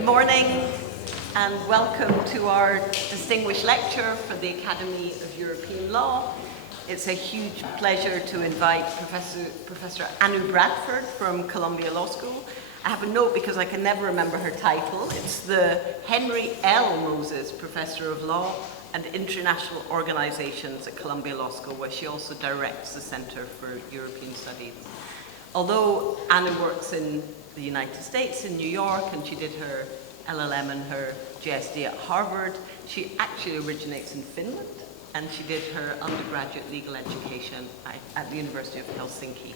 Good morning and welcome to our distinguished lecture for the Academy of European Law. It's a huge pleasure to invite Professor Anu Bradford from Columbia Law School. I have a note because I can never remember her title. It's the Henry L. Moses Professor of Law and International Organizations at Columbia Law School, where she also directs the Center for European Studies. Although Anu works in the United States, in New York, and she did her LLM and her JSD at Harvard, she actually originates in Finland, and she did her undergraduate legal education at the University of Helsinki.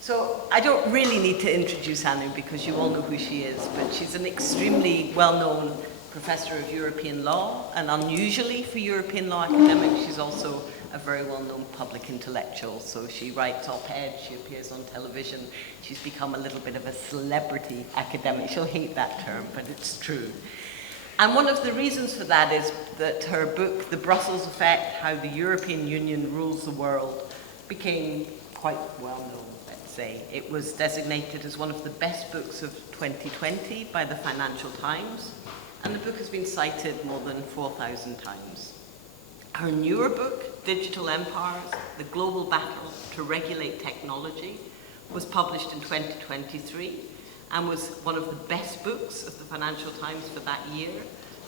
So I don't really need to introduce Anu because you all know who she is, but she's an extremely well-known professor of European law, and unusually for European law academics, she's also a very well-known public intellectual. So she writes op-eds, she appears on television, she's become a little bit of a celebrity academic. She'll hate that term, but it's true. And one of the reasons for that is that her book, The Brussels Effect, How the European Union Rules the World, became quite well known. It was designated as one of the best books of 2020 by the Financial Times, and the book has been cited more than 4,000 times. Her newer book, Digital Empires, The Global Battle to Regulate Technology, was published in 2023 and was one of the best books of the Financial Times for that year,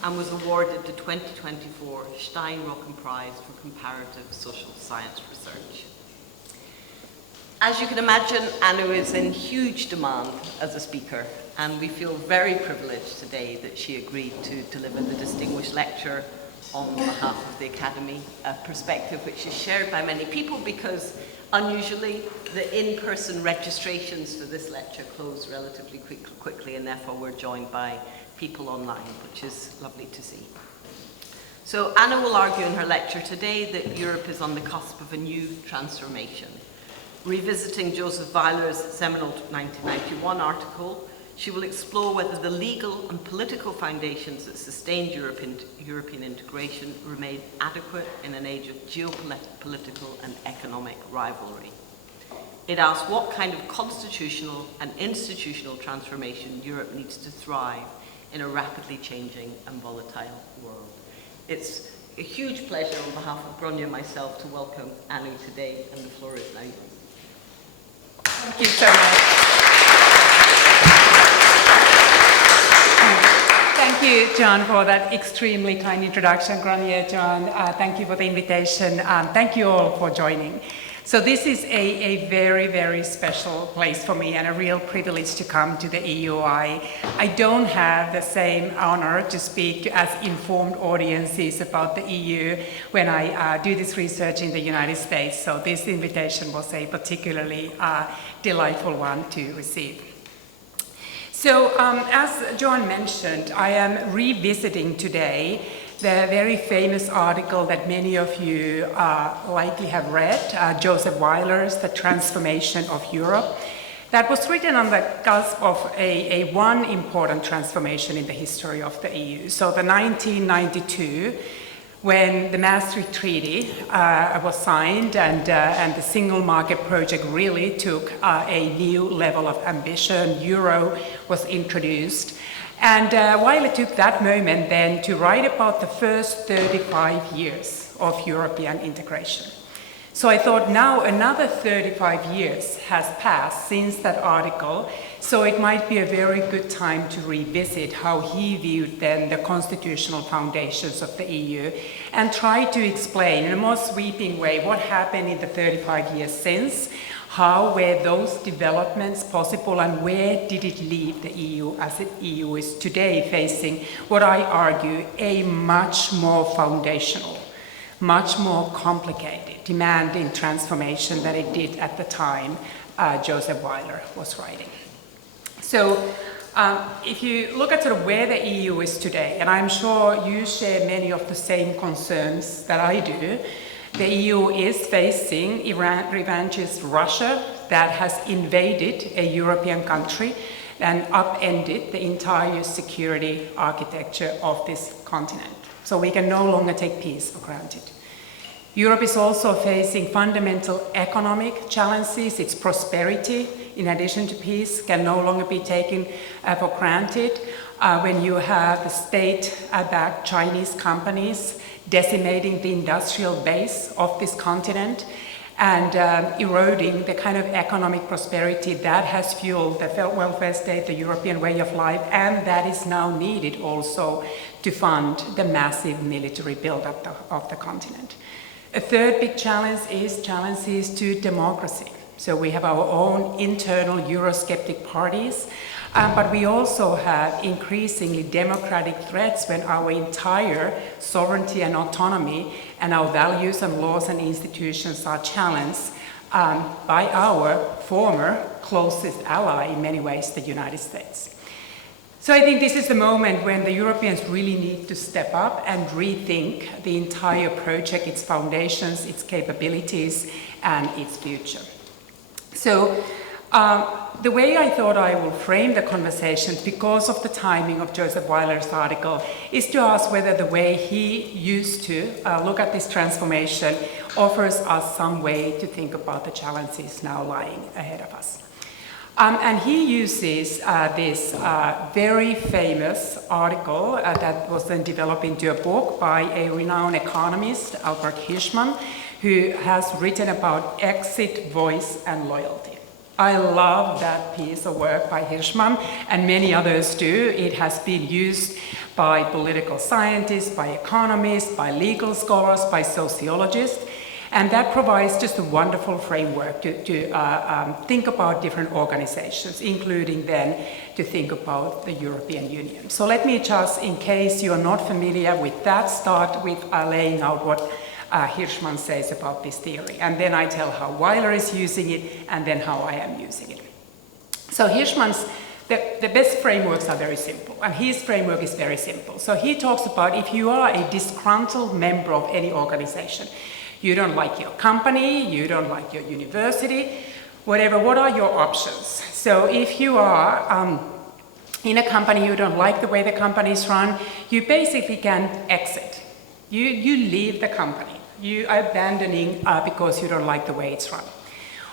and was awarded the 2024 Steinrocken Prize for Comparative Social Science Research. As you can imagine, Anu is in huge demand as a speaker, and we feel very privileged today that she agreed to deliver the distinguished lecture on behalf of the Academy, a perspective which is shared by many people because unusually the in-person registrations for this lecture close relatively quickly, and therefore we're joined by people online, which is lovely to see. So Anu will argue in her lecture today that Europe is on the cusp of a new transformation. Revisiting Joseph Weiler's seminal 1991 article, she will explore whether the legal and political foundations that sustained European integration remain adequate in an age of geopolitical and economic rivalry. It asks what kind of constitutional and institutional transformation Europe needs to thrive in a rapidly changing and volatile world. It's a huge pleasure on behalf of Bronya and myself to welcome Anu today, and the floor is now yours. Thank you so much. Thank you, John, for that extremely kind introduction. Granier, John, thank you for the invitation. Thank you all for joining. So this is a very, very special place for me and a real privilege to come to the EU. I don't have the same honor to speak to as informed audiences about the EU when I do this research in the United States. So this invitation was a particularly delightful one to receive. So as John mentioned, I am revisiting today the very famous article that many of you likely have read, Joseph Weiler's The Transformation of Europe, that was written on the cusp of one important transformation in the history of the EU. So the 1992, when the Maastricht Treaty was signed and the single market project really took a new level of ambition, Euro was introduced. And Weiler took that moment then to write about the first 35 years of European integration. So I thought now another 35 years has passed since that article, so it might be a very good time to revisit how he viewed then the constitutional foundations of the EU and try to explain in a more sweeping way what happened in the 35 years since, how were those developments possible, and where did it leave the EU as the EU is today, facing what I argue a much more foundational, much more complicated, demanding transformation than it did at the time Joseph Weiler was writing. So if you look at sort of where the EU is today, and I'm sure you share many of the same concerns that I do, the EU is facing revanchist Russia that has invaded a European country and upended the entire security architecture of this continent. So we can no longer take peace for granted. Europe is also facing fundamental economic challenges. Its prosperity, in addition to peace, can no longer be taken for granted when you have the state-backed Chinese companies decimating the industrial base of this continent and eroding the kind of economic prosperity that has fueled the welfare state, the European way of life, and that is now needed also to fund the massive military buildup of the continent. A third big challenge is challenges to democracy. So we have our own internal Eurosceptic parties, but we also have increasingly democratic threats when our entire sovereignty and autonomy and our values and laws and institutions are challenged by our former closest ally, in many ways, the United States. So I think this is the moment when the Europeans really need to step up and rethink the entire project, its foundations, its capabilities, and its future. So the way I thought I will frame the conversation, because of the timing of Joseph Weiler's article, is to ask whether the way he used to look at this transformation offers us some way to think about the challenges now lying ahead of us. And he uses this very famous article that was then developed into a book by a renowned economist, Albert Hirschman, who has written about exit, voice, and loyalty. I love that piece of work by Hirschman, and many others do. It has been used by political scientists, by economists, by legal scholars, by sociologists, and that provides just a wonderful framework to think about different organizations, including then to think about the European Union. So let me just, in case you are not familiar with that, start with laying out what Hirschman says about this theory, and then I tell how Weiler is using it, and then how I am using it. So Hirschman's, the best frameworks are very simple, and his framework is very simple. So he talks about if you are a disgruntled member of any organization, you don't like your company, you don't like your university, whatever, what are your options? So if you are in a company, you don't like the way the company is run, you basically can exit. You leave the company. You are abandoning because you don't like the way it's run.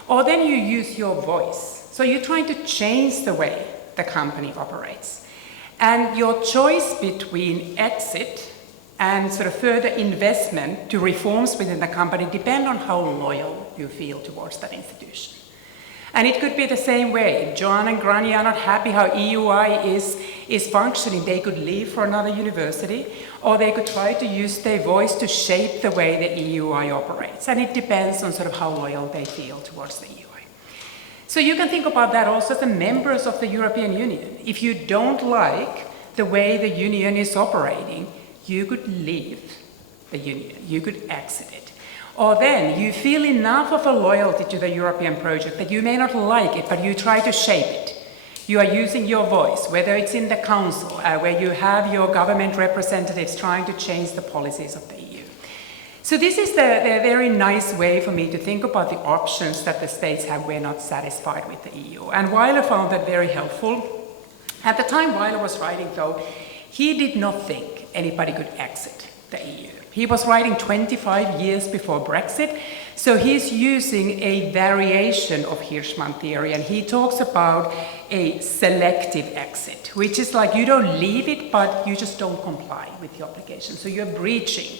Or then you use your voice. So you're trying to change the way the company operates. And your choice between exit and sort of further investment to reforms within the company depend on how loyal you feel towards that institution. And it could be the same way. If John and Granny are not happy how EUI is functioning, they could leave for another university, or they could try to use their voice to shape the way the EUI operates. And it depends on sort of how loyal they feel towards the EUI. So you can think about that also as the members of the European Union. If you don't like the way the union is operating, you could leave the union, you could exit it. Or then you feel enough of a loyalty to the European project that you may not like it, but you try to shape it. You are using your voice, whether it's in the council, where you have your government representatives trying to change the policies of the EU. So this is the very nice way for me to think about the options that the states have when not satisfied with the EU. And Weiler found that very helpful. At the time Weiler was writing, though, he did not think anybody could exit the EU. He was writing 25 years before Brexit, so he's using a variation of Hirschman theory, and he talks about a selective exit, which is like you don't leave it, but you just don't comply with the obligation. So you're breaching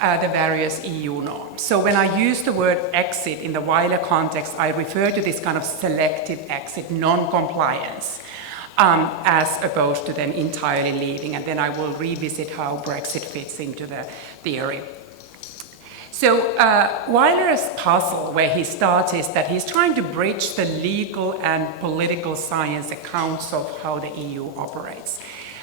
the various EU norms. So when I use the word exit in the Weiler context, I refer to this kind of selective exit, non-compliance, as opposed to then entirely leaving, and then I will revisit how Brexit fits into the theory. So Weiler's puzzle, where he starts, is that he's trying to bridge the legal and political science accounts of how the EU operates.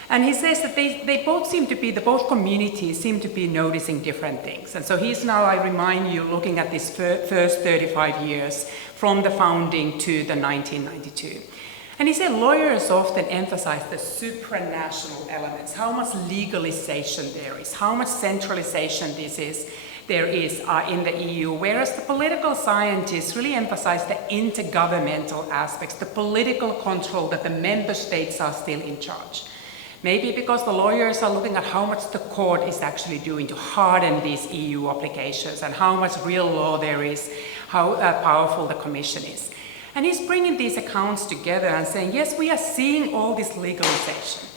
And he says that both communities seem to be noticing different things. And so he's now, I remind you, looking at this first 35 years from the founding to the 1992. And he said lawyers often emphasize the supranational elements, how much legalization there is, how much centralization there is in the EU, whereas the political scientists really emphasize the intergovernmental aspects, the political control that the member states are still in charge. Maybe because the lawyers are looking at how much the court is actually doing to harden these EU obligations and how much real law there is, how powerful the Commission is. And he's bringing these accounts together and saying, yes, we are seeing all this legalization,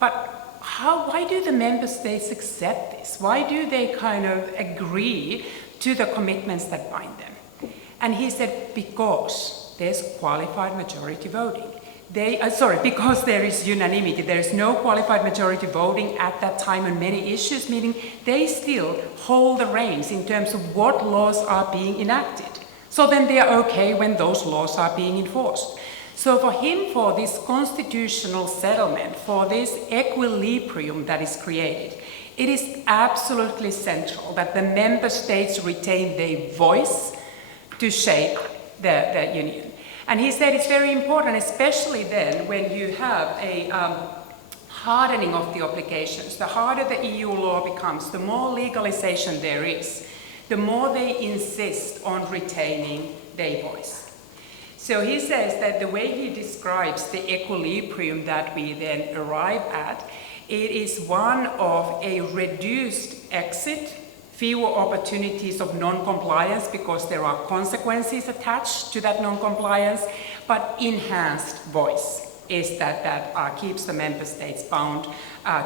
but why do the member states accept this? Why do they kind of agree to the commitments that bind them? And he said, because there's qualified majority voting. Because there is unanimity. There is no qualified majority voting at that time on many issues, meaning they still hold the reins in terms of what laws are being enacted. So then they are okay when those laws are being enforced. So for him, for this constitutional settlement, for this equilibrium that is created, it is absolutely central that the member states retain their voice to shape the union. And he said it's very important, especially then when you have a hardening of the obligations. The harder the EU law becomes, the more legalization there is, the more they insist on retaining their voice. So he says that the way he describes the equilibrium that we then arrive at, it is one of a reduced exit, fewer opportunities of non-compliance because there are consequences attached to that non-compliance, but enhanced voice is that keeps the member states bound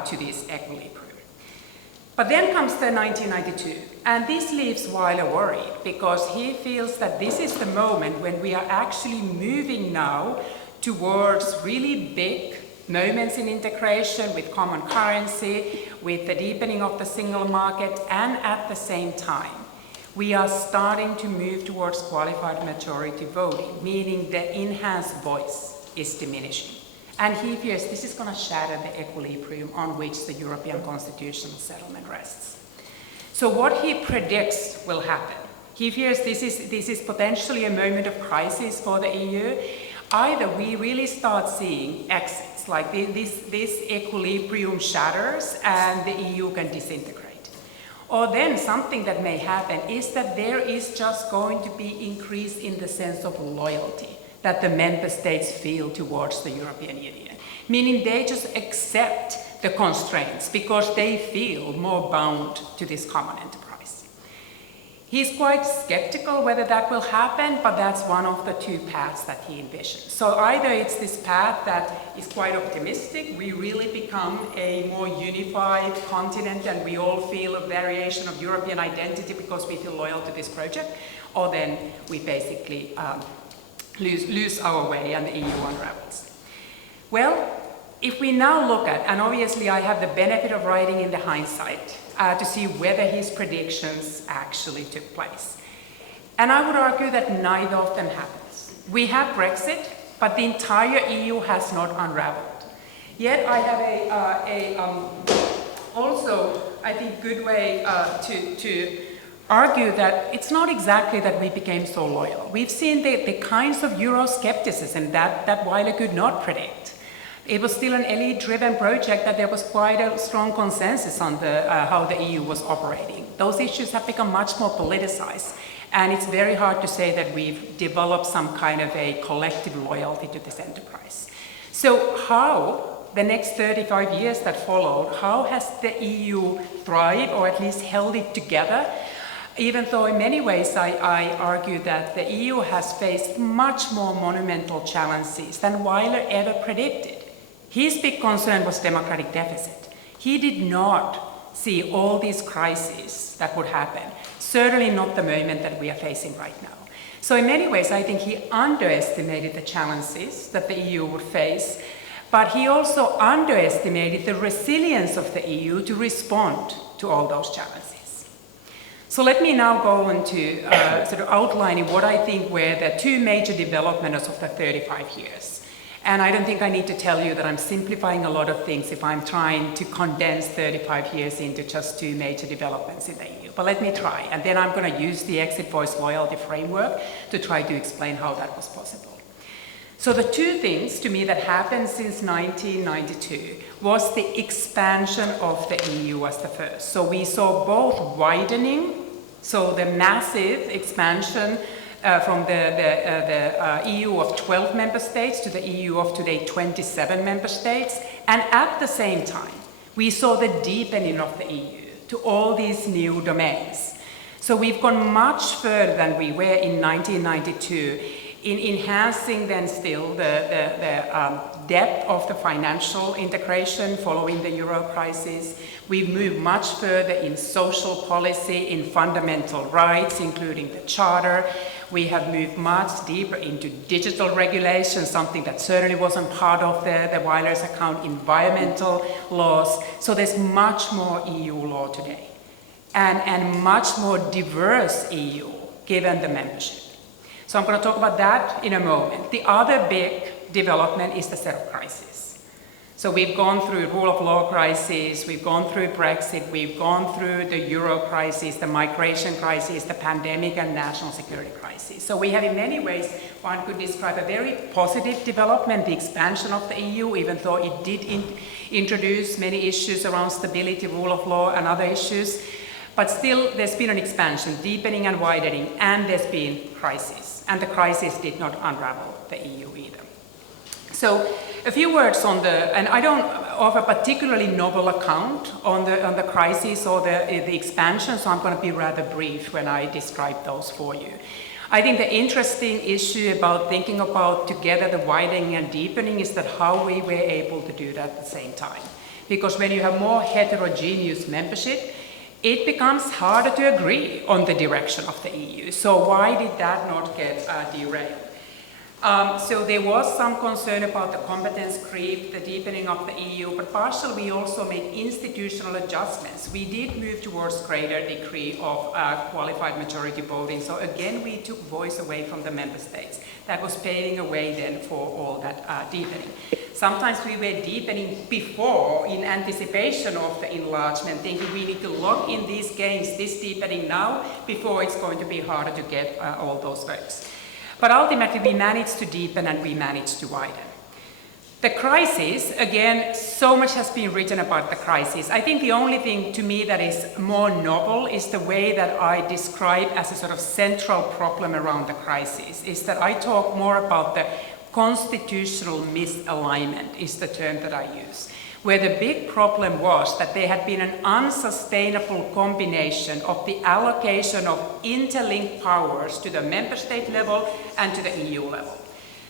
to this equilibrium. But then comes the 1992, and this leaves Weiler worried because he feels that this is the moment when we are actually moving now towards really big moments in integration with common currency, with the deepening of the single market, and at the same time, we are starting to move towards qualified majority voting, meaning the enhanced voice is diminishing. And he fears this is going to shatter the equilibrium on which the European constitutional settlement rests. So what he predicts will happen, he fears this is potentially a moment of crisis for the EU. Either we really start seeing exits, like this equilibrium shatters and the EU can disintegrate. Or then something that may happen is that there is just going to be increase in the sense of loyalty that the member states feel towards the European Union, meaning they just accept the constraints because they feel more bound to this common enterprise. He's quite skeptical whether that will happen, but that's one of the two paths that he envisions. So either it's this path that is quite optimistic, we really become a more unified continent and we all feel a variation of European identity because we feel loyal to this project, or then we basically lose our way and the EU unravels. Well, if we now look at, and obviously I have the benefit of writing in the hindsight to see whether his predictions actually took place. And I would argue that neither of them happens. We have Brexit, but the entire EU has not unraveled. Yet I have also, I think, good way to argue that it's not exactly that we became so loyal. We've seen the kinds of Euroscepticism that Weiler could not predict. It was still an elite-driven project that there was quite a strong consensus on how the EU was operating. Those issues have become much more politicized, and it's very hard to say that we've developed some kind of a collective loyalty to this enterprise. So how, the next 35 years that followed, how has the EU thrived, or at least held it together? Even though in many ways I argue that the EU has faced much more monumental challenges than Weiler ever predicted. His big concern was democratic deficit. He did not see all these crises that would happen, certainly not the moment that we are facing right now. So in many ways, I think he underestimated the challenges that the EU would face, but he also underestimated the resilience of the EU to respond to all those challenges. So let me now go into sort of outlining what I think were the two major developments of the 35 years. And I don't think I need to tell you that I'm simplifying a lot of things if I'm trying to condense 35 years into just two major developments in the EU. But let me try, and then I'm going to use the exit voice loyalty framework to try to explain how that was possible. So the two things to me that happened since 1992 was the expansion of the EU as the first. So we saw both widening, so the massive expansion from the EU of 12 member states to the EU of today 27 member states. And at the same time, we saw the deepening of the EU to all these new domains. So we've gone much further than we were in 1992 in enhancing then still the depth of the financial integration following the euro crisis. We've moved much further in social policy, in fundamental rights, including the Charter. We have moved much deeper into digital regulation, something that certainly wasn't part of the Weiler's account, environmental laws. So there's much more EU law today, and much more diverse EU given the membership. So I'm going to talk about that in a moment. The other big development is the setup crisis. So we've gone through rule of law crisis, we've gone through Brexit, we've gone through the euro crisis, the migration crisis, the pandemic and national security crisis. So we have in many ways, one could describe a very positive development, the expansion of the EU, even though it did introduce many issues around stability, rule of law and other issues. But still, there's been an expansion, deepening and widening, and there's been crisis. And the crisis did not unravel the EU either. So a few words on and I don't offer a particularly novel account on the crisis or the expansion, so I'm going to be rather brief when I describe those for you. I think the interesting issue about thinking about together the widening and deepening is that how we were able to do that at the same time. Because when you have more heterogeneous membership, it becomes harder to agree on the direction of the EU. So why did that not get derailed? So there was some concern about the competence creep, the deepening of the EU, but partially we also made institutional adjustments. We did move towards greater degree of qualified majority voting. So again, we took voice away from the member states. That was paving a way then for all that deepening. Sometimes we were deepening before in anticipation of the enlargement, thinking we need to lock in these gains, this deepening now, before it's going to be harder to get all those votes. But ultimately, we managed to deepen and we managed to widen. The crisis, again, so much has been written about the crisis. I think the only thing to me that is more novel is the way that I describe as a sort of central problem around the crisis, is that I talk more about the constitutional misalignment is the term that I use, where the big problem was that there had been an unsustainable combination of the allocation of interlinked powers to the member state level and to the EU level.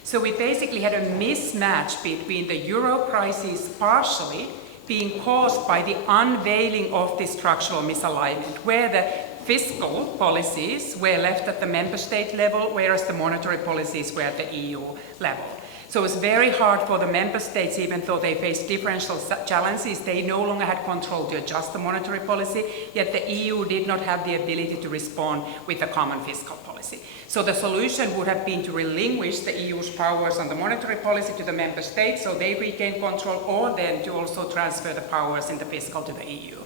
So we basically had a mismatch between the euro crisis partially being caused by the unveiling of the structural misalignment, where the fiscal policies were left at the member state level, whereas the monetary policies were at the EU level. So it was very hard for the member states, even though they faced differential challenges, they no longer had control to adjust the monetary policy, yet the EU did not have the ability to respond with a common fiscal policy. So the solution would have been to relinquish the EU's powers on the monetary policy to the member states so they regain control, or then to also transfer the powers in the fiscal to the EU.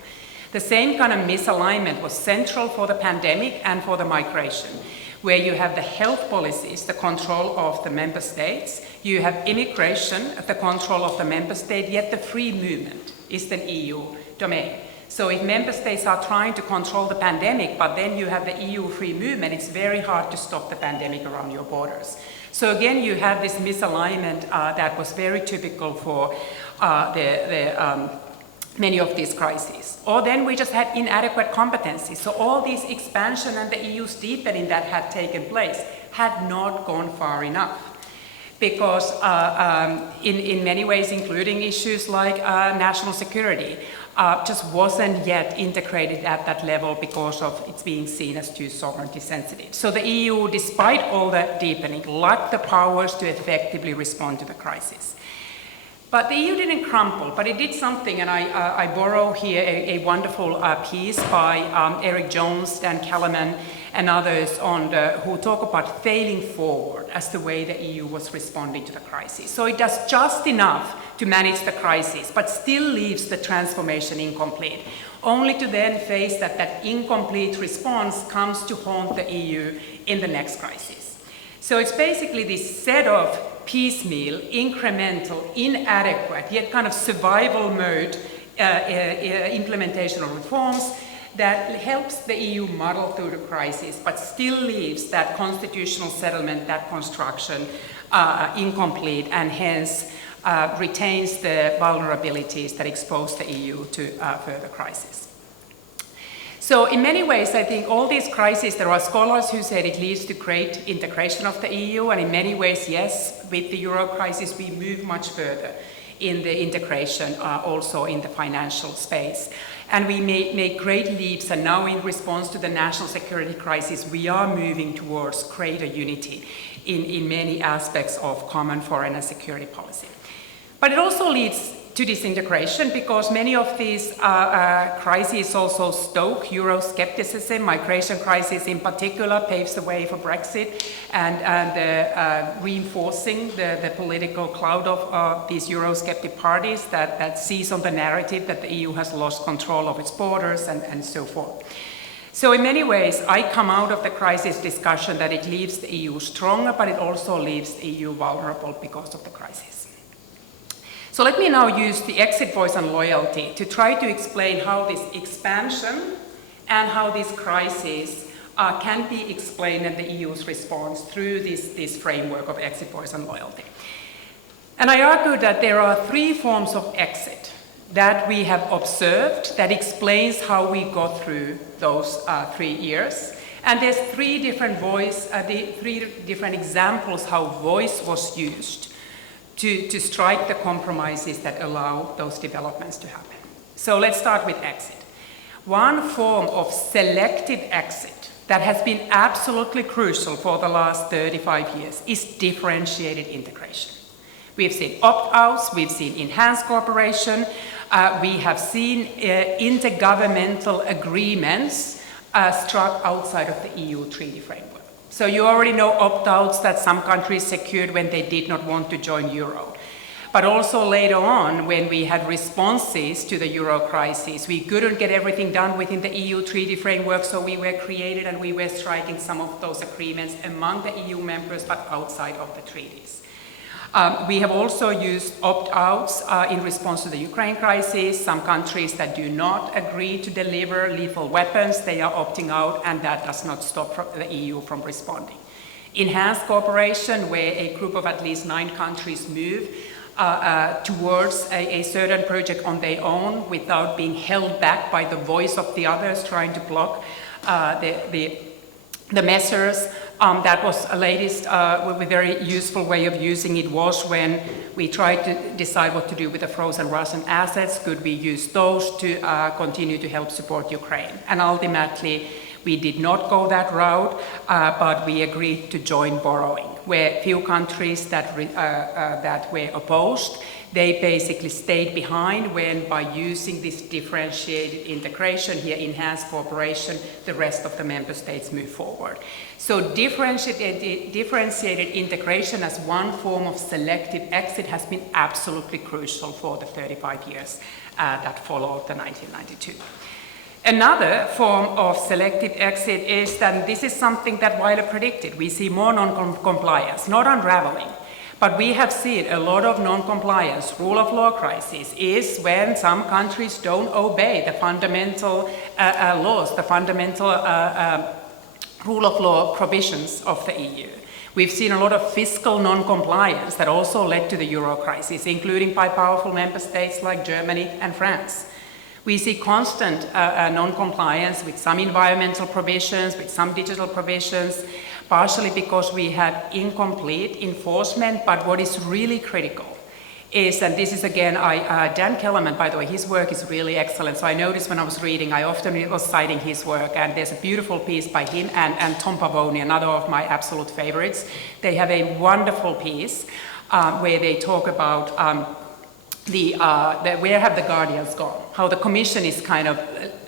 The same kind of misalignment was central for the pandemic and for the migration, where you have the health policies, the control of the member states, you have immigration, the control of the member state, yet the free movement is the EU domain. So if member states are trying to control the pandemic, but then you have the EU free movement, it's very hard to stop the pandemic around your borders. So again, you have this misalignment that was very typical for many of these crises. Or then we just had inadequate competencies. So all these expansion and the EU's deepening that had taken place had not gone far enough. Because in many ways, including issues like national security, just wasn't yet integrated at that level because of it's being seen as too sovereignty sensitive. So the EU, despite all that deepening, lacked the powers to effectively respond to the crisis. But the EU didn't crumble, but it did something, and I borrow here a wonderful piece by Eric Jones, Dan Kellerman, and others who talk about failing forward as the way the EU was responding to the crisis. So it does just enough to manage the crisis, but still leaves the transformation incomplete, only to then face that incomplete response comes to haunt the EU in the next crisis. So it's basically this set of piecemeal, incremental, inadequate, yet kind of survival mode implementation of reforms that helps the EU muddle through the crisis, but still leaves that constitutional settlement, that construction, incomplete, and hence retains the vulnerabilities that expose the EU to further crisis. So in many ways, I think all these crises, there are scholars who said it leads to great integration of the EU, and in many ways, yes, with the euro crisis, we move much further in the integration, also in the financial space. And we make great leaps, and now in response to the national security crisis, we are moving towards greater unity in many aspects of common foreign and security policy. But it also leads to disintegration, because many of these crises also stoke Euroscepticism. Migration crisis in particular paves the way for Brexit and reinforcing the political cloud of these Eurosceptic parties that seize on the narrative that the EU has lost control of its borders and so forth. So in many ways, I come out of the crisis discussion that it leaves the EU stronger, but it also leaves the EU vulnerable because of the crisis. So let me now use the exit voice and loyalty to try to explain how this expansion and how this crisis can be explained in the EU's response through this framework of exit voice and loyalty. And I argue that there are three forms of exit that we have observed that explains how we got through those 3 years. And there's three different examples how voice was used to strike the compromises that allow those developments to happen. So let's start with exit. One form of selective exit that has been absolutely crucial for the last 35 years is differentiated integration. We've seen opt-outs, we've seen enhanced cooperation, we have seen intergovernmental agreements struck outside of the EU treaty framework. So you already know opt-outs that some countries secured when they did not want to join euro. But also later on, when we had responses to the euro crisis, we couldn't get everything done within the EU treaty framework, so we were created and we were striking some of those agreements among the EU members, but outside of the treaties. We have also used opt-outs in response to the Ukraine crisis. Some countries that do not agree to deliver lethal weapons, they are opting out, and that does not stop the EU from responding. Enhanced cooperation, where a group of at least 9 countries move towards a certain project on their own without being held back by the voice of the others trying to block the measures. That was a latest, a very useful way of using it was when we tried to decide what to do with the frozen Russian assets. Could we use those to continue to help support Ukraine? And ultimately, we did not go that route, but we agreed to joint borrowing, where few countries that were opposed, they basically stayed behind when, by using this differentiated integration here, enhanced cooperation, the rest of the member states move forward. So differentiated integration as one form of selective exit has been absolutely crucial for the 35 years that followed the 1992. Another form of selective exit is that this is something that Weiler predicted. We see more non-compliance, not unraveling. But we have seen a lot of non-compliance. Rule of law crisis is when some countries don't obey the fundamental laws, the fundamental rule of law provisions of the EU. We've seen a lot of fiscal non-compliance that also led to the euro crisis, including by powerful member states like Germany and France. We see constant non-compliance with some environmental provisions, with some digital provisions, partially because we had incomplete enforcement, but what is really critical is, and this is again, Dan Kellerman, by the way, his work is really excellent. So I noticed when I was reading, I often was citing his work, and there's a beautiful piece by him and Tom Pavoni, another of my absolute favorites. They have a wonderful piece where they talk about where have the guardians gone, how the Commission is kind of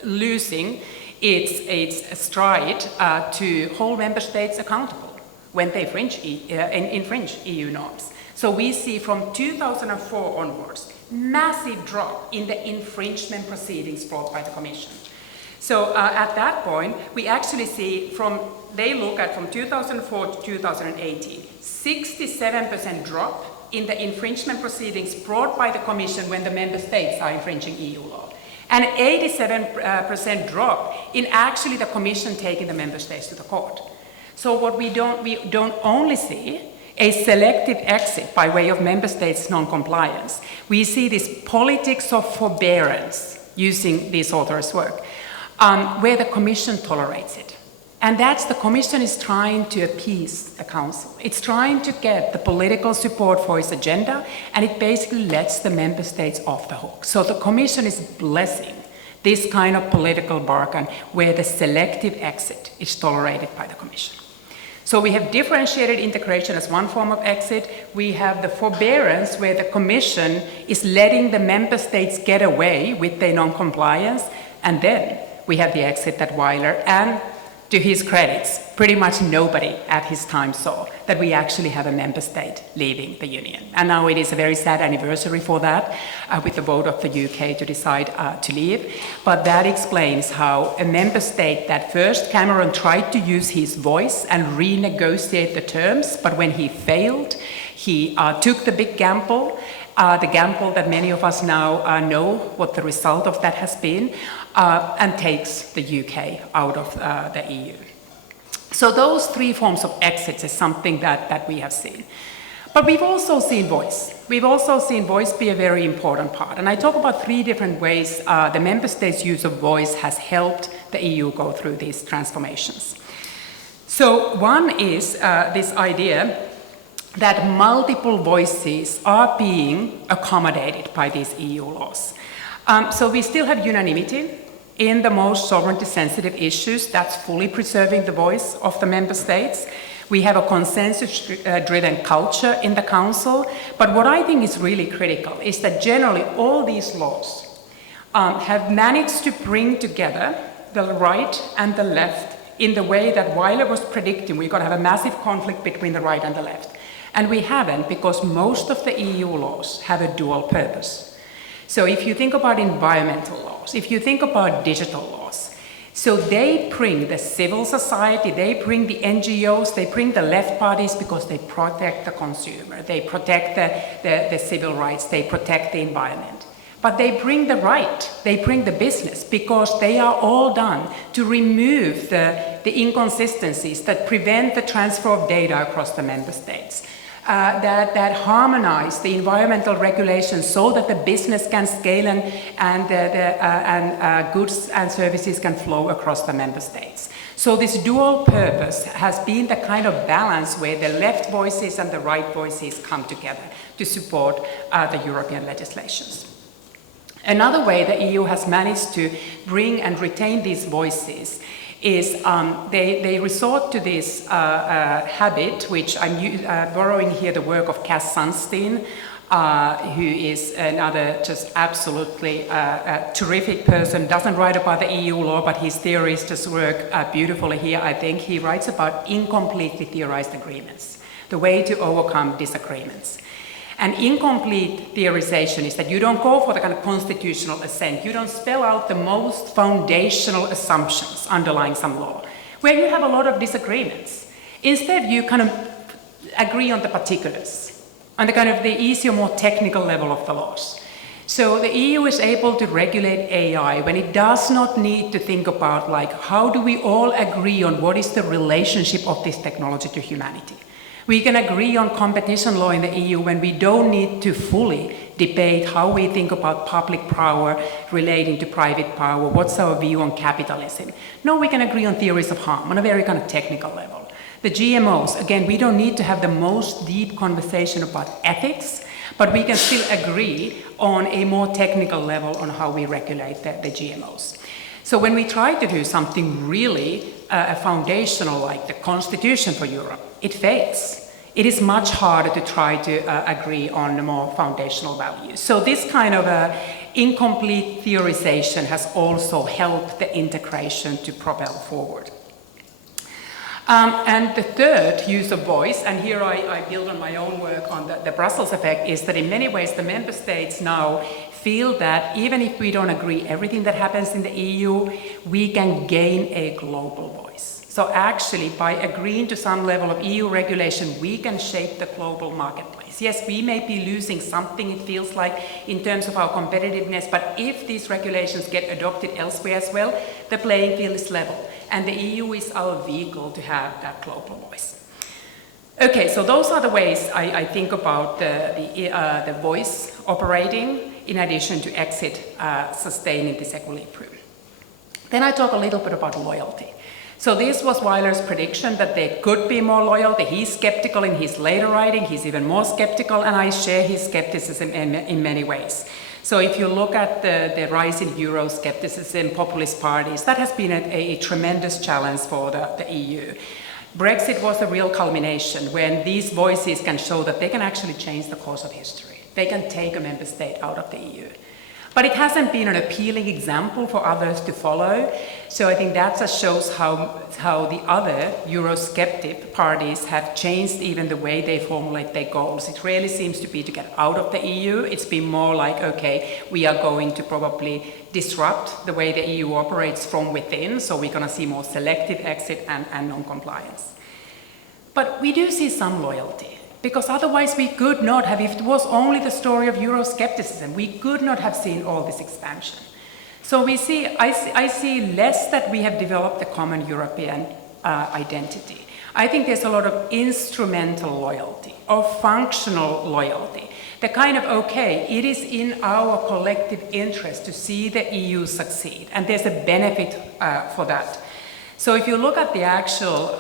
losing its stride to hold member states accountable when they infringe EU norms. So we see from 2004 onwards, massive drop in the infringement proceedings brought by the Commission. So at that point, we actually see they look at from 2004 to 2018, 67% drop in the infringement proceedings brought by the Commission when the member states are infringing EU law. and 87% drop in actually the Commission taking the member states to the court. So what we don't only see a selective exit by way of member states' non-compliance. We see this politics of forbearance, using this author's work, where the Commission tolerates it. And that's the Commission is trying to appease the Council. It's trying to get the political support for its agenda, and it basically lets the member states off the hook. So the Commission is blessing this kind of political bargain where the selective exit is tolerated by the Commission. So we have differentiated integration as one form of exit. We have the forbearance where the Commission is letting the member states get away with their non-compliance. And then we have the exit that Weiler, and to his credits, pretty much nobody at his time saw that we actually have a member state leaving the Union. And now it is a very sad anniversary for that, with the vote of the UK to decide to leave. But that explains how a member state that first Cameron tried to use his voice and renegotiate the terms, but when he failed, he took the big gamble, the gamble that many of us now know what the result of that has been, and takes the UK out of the EU. So those three forms of exits is something that we have seen. But we've also seen voice. We've also seen voice be a very important part. And I talk about three different ways the member states' use of voice has helped the EU go through these transformations. So one is this idea that multiple voices are being accommodated by these EU laws. So we still have unanimity in the most sovereignty-sensitive issues. That's fully preserving the voice of the member states. We have a consensus-driven culture in the Council. But what I think is really critical is that generally all these laws have managed to bring together the right and the left in the way that Weiler was predicting. We're going to have a massive conflict between the right and the left. And we haven't, because most of the EU laws have a dual purpose. So if you think about environmental laws, if you think about digital laws, so they bring the civil society, they bring the NGOs, they bring the left parties because they protect the consumer, they protect the civil rights, they protect the environment. But they bring the right, they bring the business, because they are all done to remove the inconsistencies that prevent the transfer of data across the member states. That harmonize the environmental regulations so that the business can scale and goods and services can flow across the member states. So this dual purpose has been the kind of balance where the left voices and the right voices come together to support the European legislations. Another way the EU has managed to bring and retain these voices is they resort to this habit, which I'm borrowing here the work of Cass Sunstein, who is another just absolutely terrific person, doesn't write about the EU law, but his theories just work beautifully here, I think. He writes about incompletely theorized agreements, the way to overcome disagreements. And incomplete theorization is that you don't go for the kind of constitutional assent. You don't spell out the most foundational assumptions underlying some law, where you have a lot of disagreements. Instead, you kind of agree on the particulars, on the kind of the easier, more technical level of the laws. So the EU is able to regulate AI when it does not need to think about, like, how do we all agree on what is the relationship of this technology to humanity? We can agree on competition law in the EU when we don't need to fully debate how we think about public power relating to private power, what's our view on capitalism. No, we can agree on theories of harm on a very kind of technical level. The GMOs, again, we don't need to have the most deep conversation about ethics, but we can still agree on a more technical level on how we regulate the GMOs. So when we try to do something really foundational, like the Constitution for Europe, it fails. It is much harder to try to agree on the more foundational values. So this kind of incomplete theorization has also helped the integration to propel forward. And the third use of voice, and here I build on my own work on the Brussels effect, is that in many ways the member states now feel that even if we don't agree everything that happens in the EU, we can gain a global voice. So actually, by agreeing to some level of EU regulation, we can shape the global marketplace. Yes, we may be losing something, it feels like, in terms of our competitiveness, but if these regulations get adopted elsewhere as well, the playing field is level, and the EU is our vehicle to have that global voice. Okay, so those are the ways I think about the voice operating, in addition to exit sustaining this equilibrium. Then I talk a little bit about loyalty. So this was Weiler's prediction that there could be more loyalty. He's skeptical in his later writing, he's even more skeptical, and I share his skepticism in many ways. So if you look at the rise in Euroscepticism, populist parties, that has been a tremendous challenge for the EU. Brexit was the real culmination when these voices can show that they can actually change the course of history. They can take a member state out of the EU. But it hasn't been an appealing example for others to follow. So I think that just shows how the other Eurosceptic parties have changed even the way they formulate their goals. It really seems to be to get out of the EU. It's been more like, okay, we are going to probably disrupt the way the EU operates from within. So we're going to see more selective exit and non-compliance. But we do see some loyalty. Because otherwise we could not have, if it was only the story of Euroscepticism, we could not have seen all this expansion. So I see less that we have developed a common European identity. I think there's a lot of instrumental loyalty or functional loyalty. The kind of, okay, it is in our collective interest to see the EU succeed, and there's a benefit for that. So if you look at the actual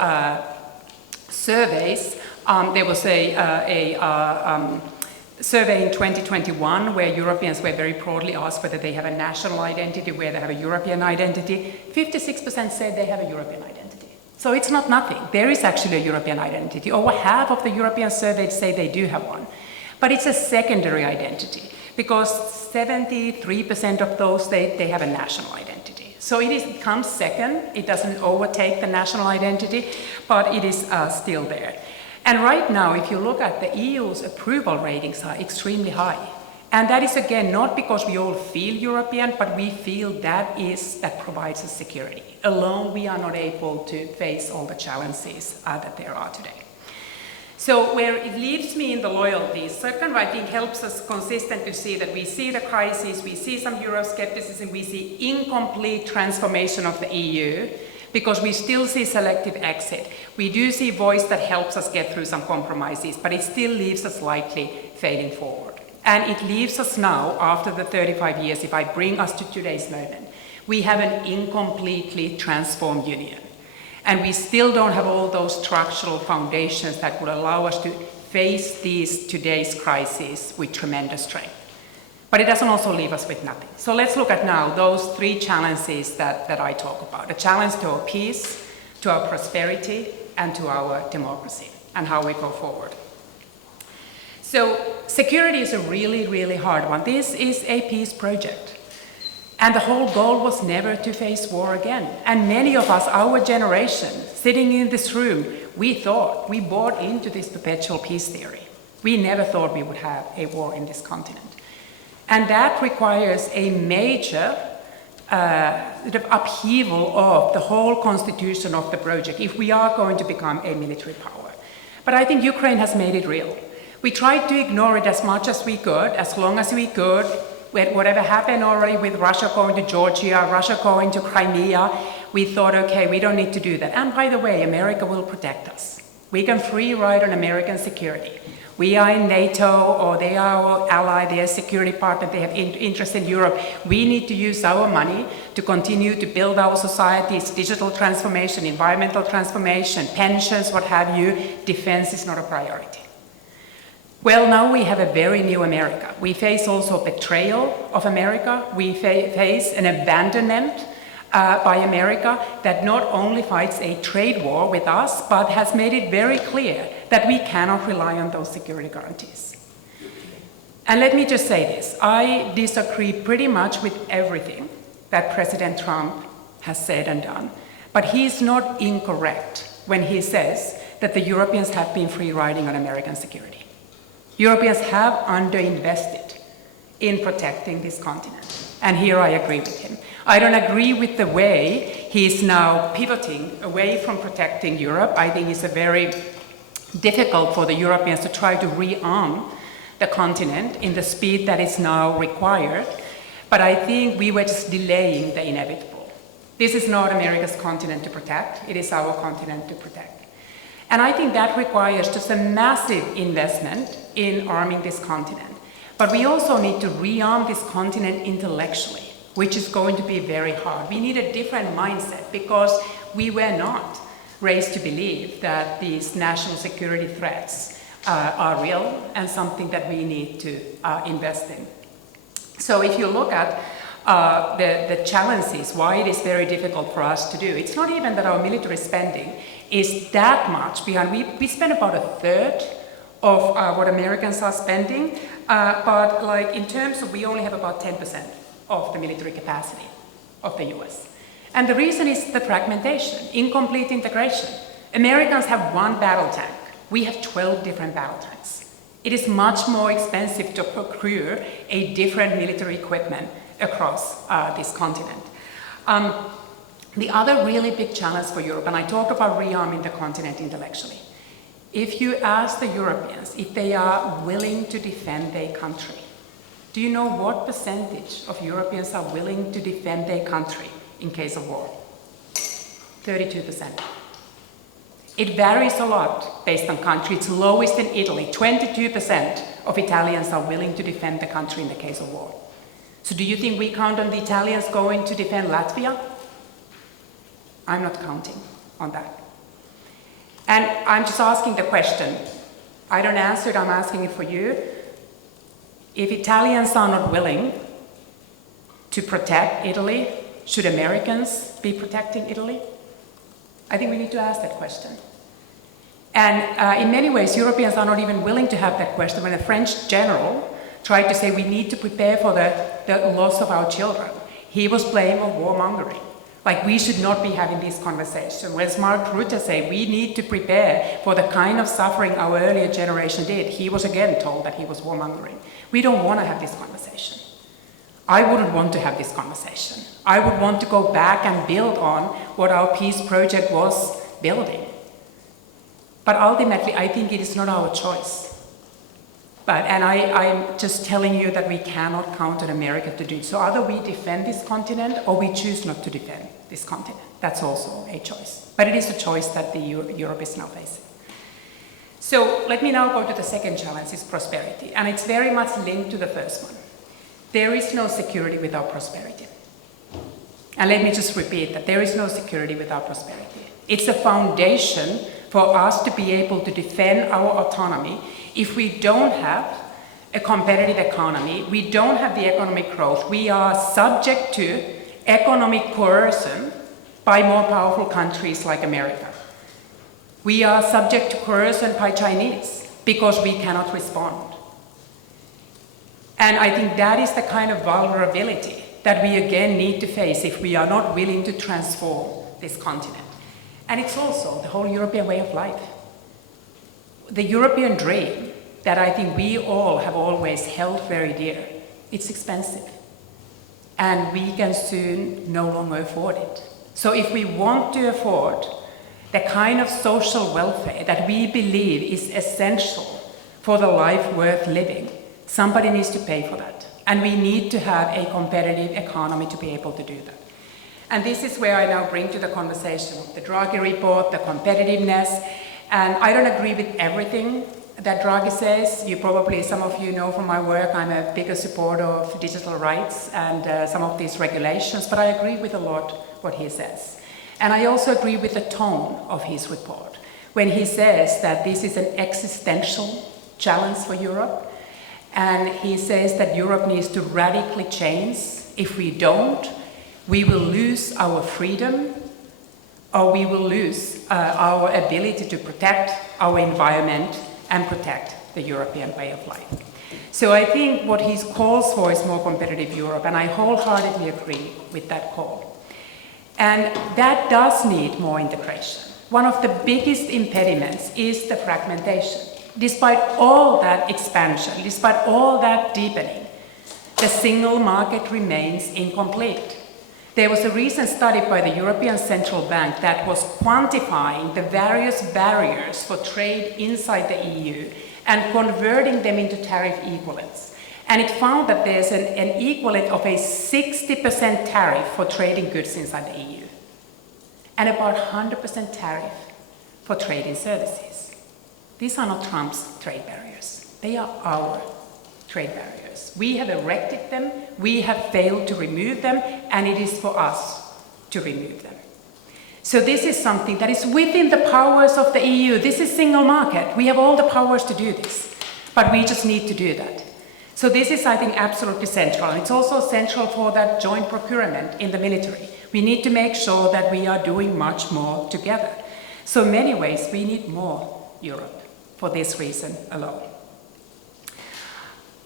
surveys, there was a survey in 2021 where Europeans were very broadly asked whether they have a national identity, where they have a European identity. 56% said they have a European identity. So it's not nothing. There is actually a European identity. Over half of the European surveyed say they do have one. But it's a secondary identity because 73% of those, they have a national identity. So it comes second. It doesn't overtake the national identity, but it is still there. And right now, if you look at the EU's approval ratings are extremely high. And that is, again, not because we all feel European, but we feel that provides us security. Alone, we are not able to face all the challenges that there are today. So where it leaves me in the loyalty, second, I think helps us consistent to see that we see the crisis, we see some Euroscepticism, we see incomplete transformation of the EU, because we still see selective exit. We do see voice that helps us get through some compromises, but it still leaves us slightly fading forward. And it leaves us now, after the 35 years, if I bring us to today's moment, we have an incompletely transformed union. And we still don't have all those structural foundations that would allow us to face today's crises with tremendous strength. But it doesn't also leave us with nothing. So let's look at now those three challenges that I talk about. A challenge to our peace, to our prosperity, and to our democracy, and how we go forward. So security is a really, really hard one. This is a peace project. And the whole goal was never to face war again. And many of us, our generation, sitting in this room, we bought into this perpetual peace theory. We never thought we would have a war in this continent. And that requires a major upheaval of the whole constitution of the project if we are going to become a military power. But I think Ukraine has made it real. We tried to ignore it as much as we could, as long as we could. Whatever happened already with Russia going to Georgia, Russia going to Crimea, we thought, okay, we don't need to do that. And by the way, America will protect us. We can free ride on American security. We are in NATO, or they are our ally, they are a security partner, they have interest in Europe. We need to use our money to continue to build our societies, digital transformation, environmental transformation, pensions, what have you. Defense is not a priority. Well, now we have a very new America. We face also betrayal of America. We face an abandonment by America that not only fights a trade war with us, but has made it very clear that we cannot rely on those security guarantees. And let me just say this, I disagree pretty much with everything that President Trump has said and done, but he's not incorrect when he says that the Europeans have been free riding on American security. Europeans have underinvested in protecting this continent, and here I agree with him. I don't agree with the way he's now pivoting away from protecting Europe. I think it's a very difficult for the Europeans to try to rearm the continent in the speed that is now required. But I think we were just delaying the inevitable. This is not America's continent to protect, it is our continent to protect. And I think that requires just a massive investment in arming this continent. But we also need to rearm this continent intellectually, which is going to be very hard. We need a different mindset because we were not raised to believe that these national security threats are real and something that we need to invest in. So if you look at the challenges, why it is very difficult for us to do, it's not even that our military spending is that much behind. We spend about a third of what Americans are spending, but like in terms of, we only have about 10% of the military capacity of the US. And the reason is the fragmentation, incomplete integration. Americans have one battle tank. We have 12 different battle tanks. It is much more expensive to procure a different military equipment across this continent. The other really big challenge for Europe, and I talked about rearming the continent intellectually. If you ask the Europeans if they are willing to defend their country, do you know what percentage of Europeans are willing to defend their country in case of war? 32%. It varies a lot based on country. It's lowest in Italy. 22% of Italians are willing to defend the country in the case of war. So do you think we count on the Italians going to defend Latvia? I'm not counting on that. And I'm just asking the question. I don't answer it, I'm asking it for you. If Italians are not willing to protect Italy, should Americans be protecting Italy? I think we need to ask that question. And in many ways, Europeans are not even willing to have that question. When a French general tried to say we need to prepare for the loss of our children, he was blamed of warmongering. Like we should not be having this conversation. When Mark Rutte said we need to prepare for the kind of suffering our earlier generation did, he was again told that he was warmongering. We don't want to have this conversation. I wouldn't want to have this conversation. I would want to go back and build on what our peace project was building. But ultimately, I think it is not our choice. And I'm just telling you that we cannot count on America to do it. So either we defend this continent or we choose not to defend this continent. That's also a choice. But it is a choice that Europe is now facing. So let me now go to the second challenge, is prosperity. And it's very much linked to the first one. There is no security without prosperity. And let me just repeat that there is no security without prosperity. It's a foundation for us to be able to defend our autonomy. If we don't have a competitive economy, we don't have the economic growth, we are subject to economic coercion by more powerful countries like America. We are subject to coercion by Chinese because we cannot respond. And I think that is the kind of vulnerability that we again need to face if we are not willing to transform this continent. And it's also the whole European way of life. The European dream that I think we all have always held very dear, it's expensive. And we can soon no longer afford it. So if we want to afford the kind of social welfare that we believe is essential for the life worth living, somebody needs to pay for that. And we need to have a competitive economy to be able to do that. And this is where I now bring to the conversation the Draghi report, the competitiveness. And I don't agree with everything that Draghi says. Some of you know from my work, I'm a bigger supporter of digital rights and some of these regulations, but I agree with a lot what he says. And I also agree with the tone of his report, when he says that this is an existential challenge for Europe, and he says that Europe needs to radically change. If we don't, we will lose our freedom, or we will lose our ability to protect our environment and protect the European way of life. So I think what he calls for is more competitive Europe, and I wholeheartedly agree with that call. And that does need more integration. One of the biggest impediments is the fragmentation. Despite all that expansion, despite all that deepening, the single market remains incomplete. There was a recent study by the European Central Bank that was quantifying the various barriers for trade inside the EU and converting them into tariff equivalents. And it found that there's an equivalent of a 60% tariff for trading goods inside the EU, and about 100% tariff for trade in services. These are not Trump's trade barriers. They are our trade barriers. We have erected them, we have failed to remove them, and it is for us to remove them. So this is something that is within the powers of the EU. This is single market. We have all the powers to do this, but we just need to do that. So this is, I think, absolutely central. And it's also central for that joint procurement in the military. We need to make sure that we are doing much more together. So in many ways, we need more Europe for this reason alone.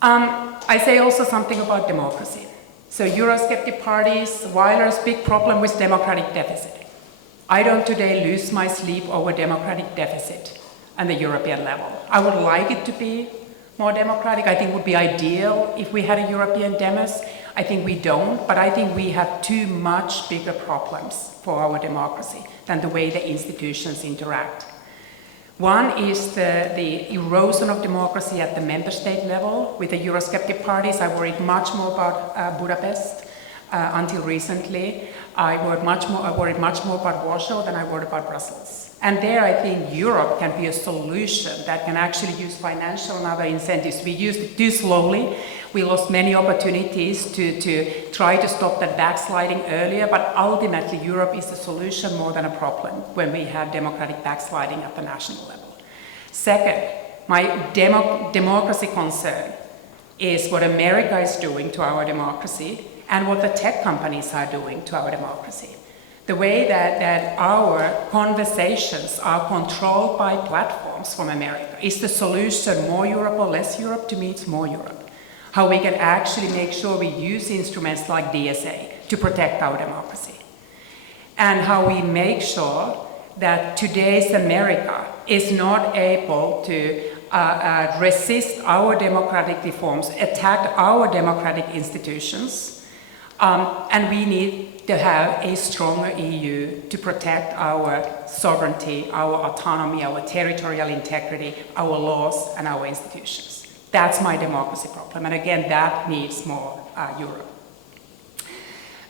I say also something about democracy. So Eurosceptic parties, Weiler's big problem with democratic deficit. I don't today lose my sleep over democratic deficit at the European level. I would like it to be more democratic. I think it would be ideal if we had a European demos. I think we don't, but I think we have too much bigger problems for our democracy than the way the institutions interact. One is the erosion of democracy at the member state level. With the Eurosceptic parties, I worried much more about Budapest until recently. I worried much more about Warsaw than I worried about Brussels. And there I think Europe can be a solution that can actually use financial and other incentives. We used it too slowly. We lost many opportunities to try to stop that backsliding earlier, but ultimately Europe is a solution more than a problem when we have democratic backsliding at the national level. Second, my democracy concern is what America is doing to our democracy and what the tech companies are doing to our democracy. The way that our conversations are controlled by platforms from America. Is the solution more Europe or less Europe? To me, it's more Europe. How we can actually make sure we use instruments like DSA to protect our democracy. And how we make sure that today's America is not able to resist our democratic reforms, attack our democratic institutions, and we need to have a stronger EU to protect our sovereignty, our autonomy, our territorial integrity, our laws, and our institutions. That's my democracy problem, and again, that needs more Europe.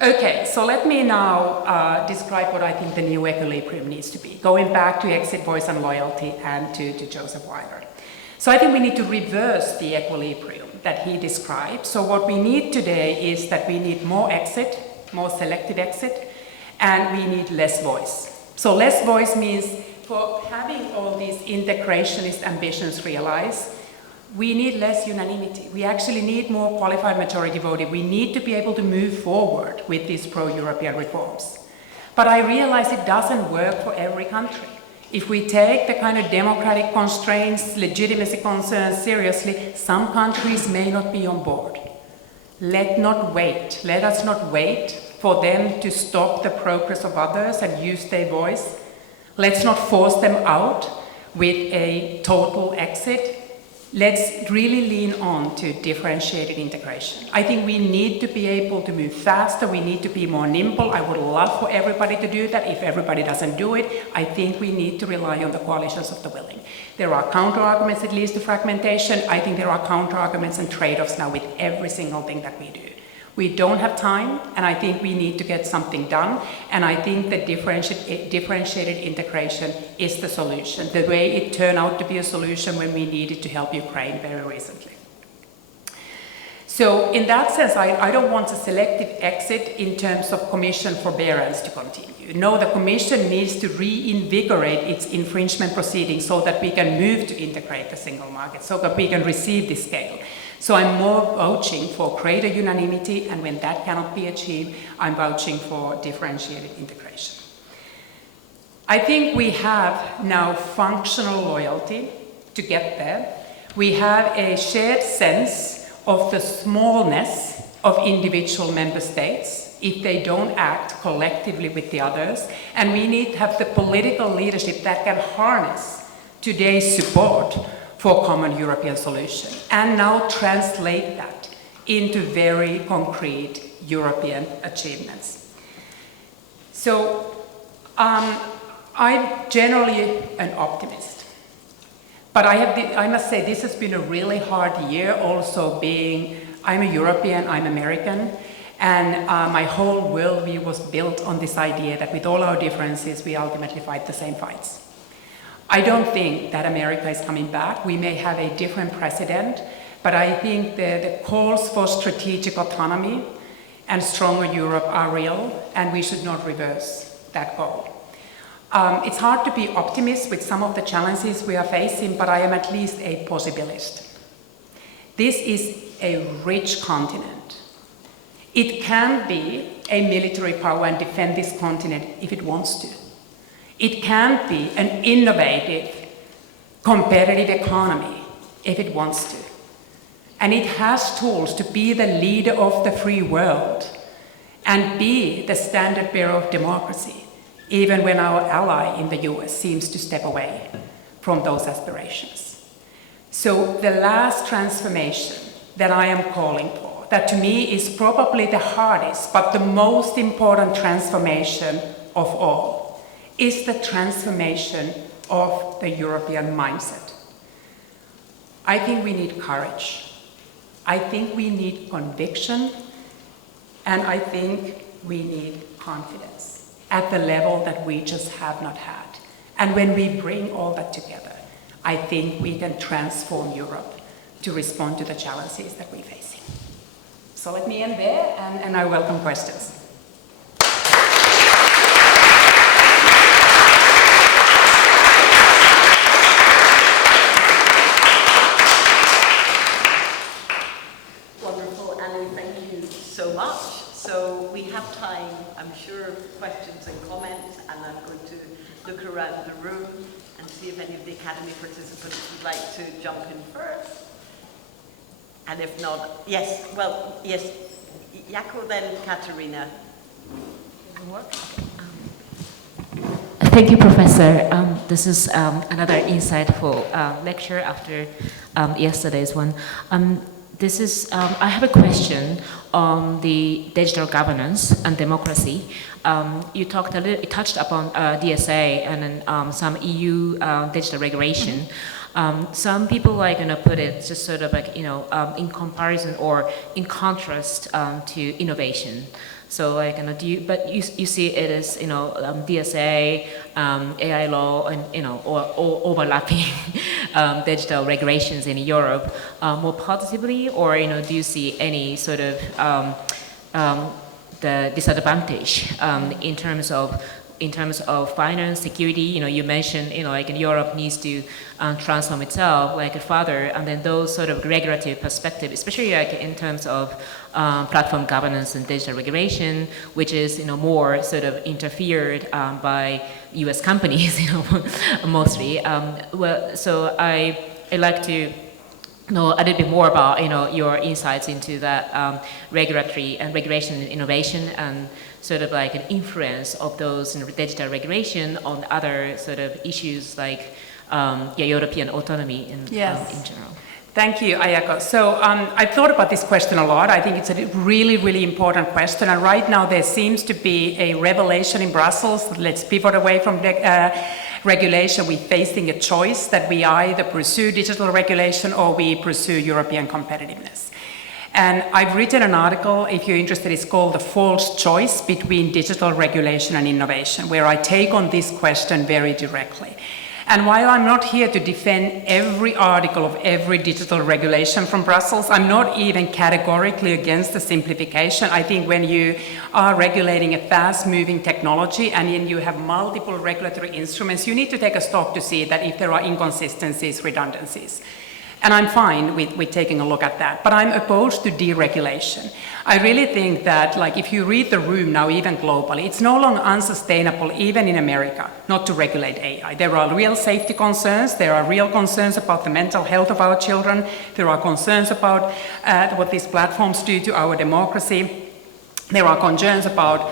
Okay, so let me now describe what I think the new equilibrium needs to be, going back to exit, voice, and loyalty, and to Joseph Weiler. So I think we need to reverse the equilibrium that he described. So what we need today is that we need more exit, more selective exit, and we need less voice. So less voice means for having all these integrationist ambitions realized, we need less unanimity. We actually need more qualified majority voting. We need to be able to move forward with these pro-European reforms. But I realize it doesn't work for every country. If we take the kind of democratic constraints, legitimacy concerns seriously, some countries may not be on board. Let us not wait for them to stop the progress of others and use their voice. Let's not force them out with a total exit. Let's really lean on to differentiated integration. I think we need to be able to move faster, we need to be more nimble. I would love for everybody to do that. If everybody doesn't do it, I think we need to rely on the coalitions of the willing. There are counter-arguments that leads to fragmentation. I think there are counter-arguments and trade-offs now with every single thing that we do. We don't have time, and I think we need to get something done, and I think that differentiated integration is the solution, the way it turned out to be a solution when we needed to help Ukraine very recently. So in that sense, I don't want a selective exit in terms of Commission forbearance to continue. No, the Commission needs to reinvigorate its infringement proceedings so that we can move to integrate the single market, so that we can receive this scale. So I'm more vouching for greater unanimity, and when that cannot be achieved, I'm vouching for differentiated integration. I think we have now functional loyalty to get there. We have a shared sense of the smallness of individual member states if they don't act collectively with the others, and we need to have the political leadership that can harness today's support for common European solution, and now translate that into very concrete European achievements. So I'm generally an optimist. But I must say this has been a really hard year also being, I'm a European, I'm American, and my whole worldview was built on this idea that with all our differences, we ultimately fight the same fights. I don't think that America is coming back. We may have a different president, but I think the calls for strategic autonomy and stronger Europe are real, and we should not reverse that goal. It's hard to be optimist with some of the challenges we are facing, but I am at least a possibilist. This is a rich continent. It can be a military power and defend this continent if it wants to. It can be an innovative, competitive economy if it wants to. And it has tools to be the leader of the free world and be the standard bearer of democracy, even when our ally in the US seems to step away from those aspirations. So the last transformation that I am calling for, that to me is probably the hardest but the most important transformation of all, is the transformation of the European mindset. I think we need courage. I think we need conviction, and I think we need confidence at the level that we just have not had. And when we bring all that together, I think we can transform Europe to respond to the challenges that we're facing. So let me end there, and I welcome questions. So much. So we have time, I'm sure, questions and comments, and I'm going to look around the room and see if any of the Academy participants would like to jump in first. And if not, yes, Jaco, then Katarina. Thank you, Professor. This is another insightful lecture after yesterday's one. I have a question on the digital governance and democracy. You touched upon DSA and then some EU digital regulation. Some people put it just sort of in comparison or in contrast to innovation. So but you see it as DSA, AI law, and or overlapping digital regulations in Europe more positively, or do you see any sort of the disadvantage in terms of finance, security? You mentioned Europe needs to transform itself further, and then those sort of regulatory perspective, especially in terms of platform governance and digital regulation, which is more sort of interfered by U.S. companies, mostly. So I'd like to know a little bit more about your insights into that regulatory and regulation and innovation, and sort of an influence of those digital regulation on other sort of issues like European autonomy in general. Thank you, Ayako. So I've thought about this question a lot. I think it's a really, really important question. And right now there seems to be a revelation in Brussels. Let's pivot away from regulation. We're facing a choice that we either pursue digital regulation or we pursue European competitiveness. And I've written an article, if you're interested, it's called The False Choice Between Digital Regulation and Innovation, where I take on this question very directly. And while I'm not here to defend every article of every digital regulation from Brussels, I'm not even categorically against the simplification. I think when you are regulating a fast-moving technology and then you have multiple regulatory instruments, you need to take a stock to see that if there are inconsistencies, redundancies. And I'm fine with taking a look at that, but I'm opposed to deregulation. I really think that, if you read the room now, even globally, it's no longer unsustainable, even in America, not to regulate AI. There are real safety concerns. There are real concerns about the mental health of our children. There are concerns about what these platforms do to our democracy. There are concerns about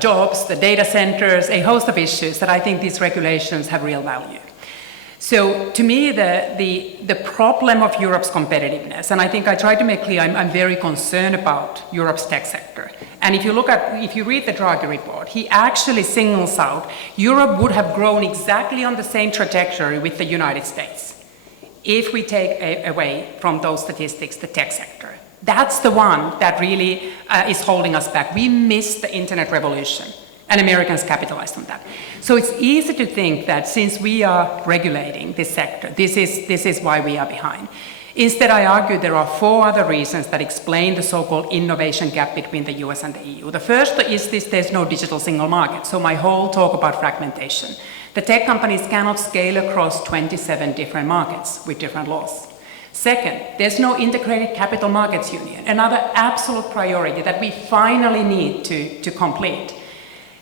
jobs, the data centers, a host of issues that I think these regulations have real value. So to me, the problem of Europe's competitiveness, and I think I tried to make clear I'm very concerned about Europe's tech sector And if you read the Draghi report, he actually singles out Europe would have grown exactly on the same trajectory with the United States if we take away from those statistics the tech sector. That's the one that really is holding us back. We missed the internet revolution, and Americans capitalized on that. So it's easy to think that since we are regulating this sector, this is why we are behind. Instead, I argue there are 4 other reasons that explain the so-called innovation gap between the US and the EU. The first is this: there's no digital single market. So my whole talk about fragmentation. The tech companies cannot scale across 27 different markets with different laws. Second, there's no integrated capital markets union, another absolute priority that we finally need to complete.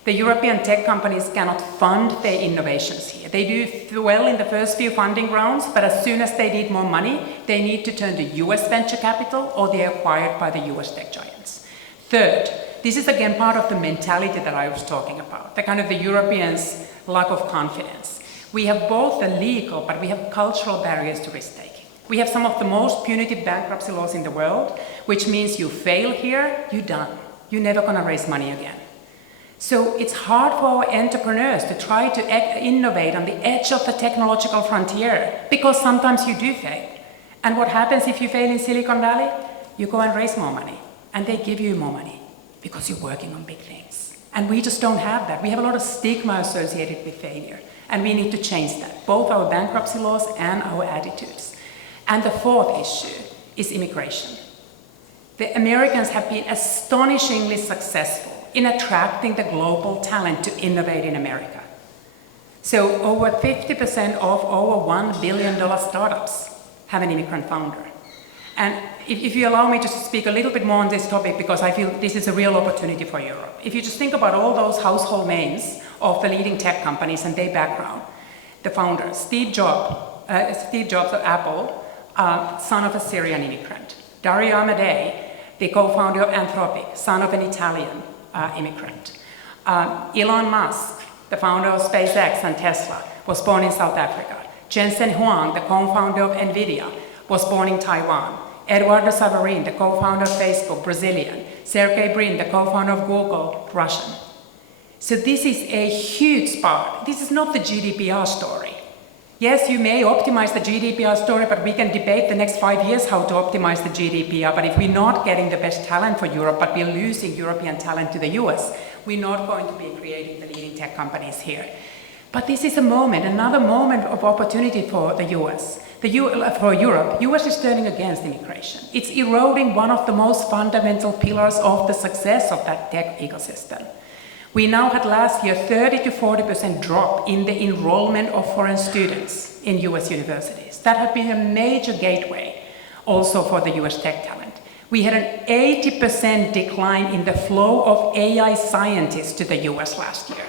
The European tech companies cannot fund their innovations here. They do well in the first few funding rounds, but as soon as they need more money, they need to turn to US venture capital or they're acquired by the US tech giants. Third, this is again part of the mentality that I was talking about, the kind of the Europeans' lack of confidence. We have both the legal, but we have cultural barriers to risk-taking. We have some of the most punitive bankruptcy laws in the world, which means you fail here, you're done. You're never gonna raise money again. So it's hard for our entrepreneurs to try to innovate on the edge of the technological frontier, because sometimes you do fail. And what happens if you fail in Silicon Valley? You go and raise more money, and they give you more money because you're working on big things. And we just don't have that. We have a lot of stigma associated with failure, and we need to change that, both our bankruptcy laws and our attitudes. And the fourth issue is immigration. The Americans have been astonishingly successful in attracting the global talent to innovate in America. So over 50% of over $1 billion startups have an immigrant founder. And if you allow me to speak a little bit more on this topic, because I feel this is a real opportunity for Europe. If you just think about all those household names of the leading tech companies and their background, the founders, Steve Jobs of Apple, son of a Syrian immigrant. Dario Amodei, the co-founder of Anthropic, son of an Italian immigrant. Elon Musk, the founder of SpaceX and Tesla, was born in South Africa. Jensen Huang, the co-founder of NVIDIA, was born in Taiwan. Eduardo Saverin, the co-founder of Facebook, Brazilian. Sergey Brin, the co-founder of Google, Russian. So this is a huge part. This is not the GDPR story. Yes, you may optimize the GDPR story, but we can debate the next 5 years how to optimize the GDPR. But if we're not getting the best talent for Europe, but we're losing European talent to the US, we're not going to be creating the leading tech companies here. But this is a moment, another moment of opportunity for the US. For Europe, US is turning against immigration. It's eroding one of the most fundamental pillars of the success of that tech ecosystem. We now had last year 30 to 40% drop in the enrollment of foreign students in US universities. That had been a major gateway also for the US tech talent. We had an 80% decline in the flow of AI scientists to the US last year.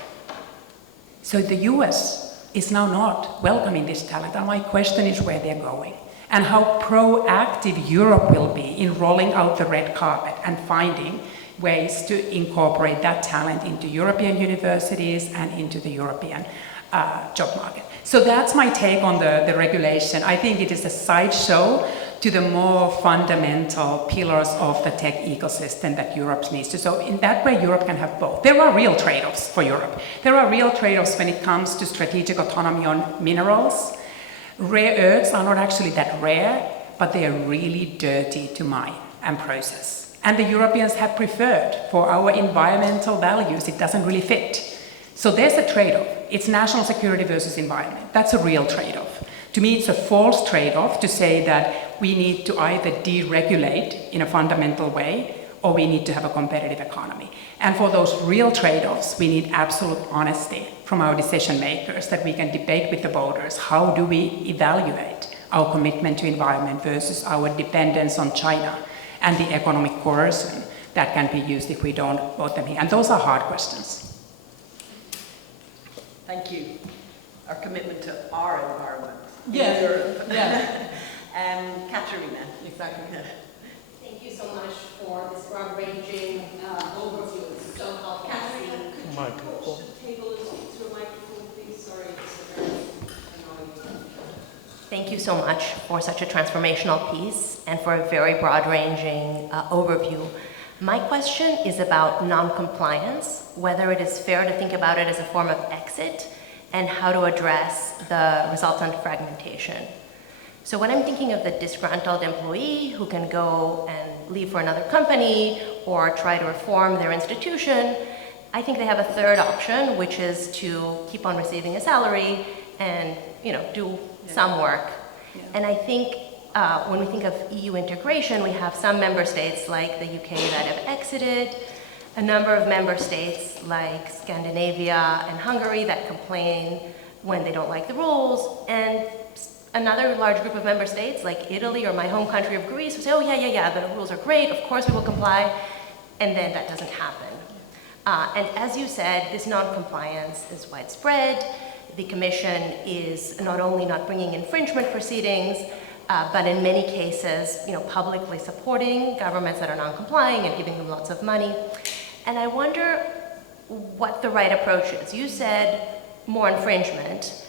So the US is now not welcoming this talent, and my question is where they're going and how proactive Europe will be in rolling out the red carpet and finding ways to incorporate that talent into European universities and into the European job market. So that's my take on the regulation. I think it is a sideshow to the more fundamental pillars of the tech ecosystem that Europe needs to. So in that way, Europe can have both. There are real trade-offs for Europe. There are real trade-offs when it comes to strategic autonomy on minerals. Rare earths are not actually that rare, but they are really dirty to mine and process. And the Europeans have preferred for our environmental values, it doesn't really fit. So there's a trade-off. It's national security versus environment. That's a real trade-off. To me, it's a false trade-off to say that we need to either deregulate in a fundamental way or we need to have a competitive economy. And for those real trade-offs, we need absolute honesty from our decision makers that we can debate with the voters. How do we evaluate our commitment to environment versus our dependence on China and the economic coercion that can be used if we don't vote them here? And those are hard questions. Thank you. Our commitment to our environment. Yeah. In Europe. Yeah. Katerina. Exactly. Thank you so much for this broad-ranging overview. It's so helpful. Katerina, could you approach the table and speak to a microphone, please? Sorry, it's very annoying. Thank you so much for such a transformational piece and for a very broad-ranging overview. My question is about non-compliance, whether it is fair to think about it as a form of exit, and how to address the resultant fragmentation. So when I'm thinking of the disgruntled employee who can go and leave for another company or try to reform their institution, I think they have a third option, which is to keep on receiving a salary and do some work. Yeah. And I think when we think of EU integration, we have some member states like the UK that have exited, a number of member states like Scandinavia and Hungary that complain when they don't like the rules, and another large group of member states like Italy or my home country of Greece who say, oh yeah, the rules are great, of course we will comply, and then that doesn't happen. And as you said, this non-compliance is widespread. The Commission is not only not bringing infringement proceedings, but in many cases, publicly supporting governments that are non-complying and giving them lots of money. And I wonder what the right approach is. You said more infringement,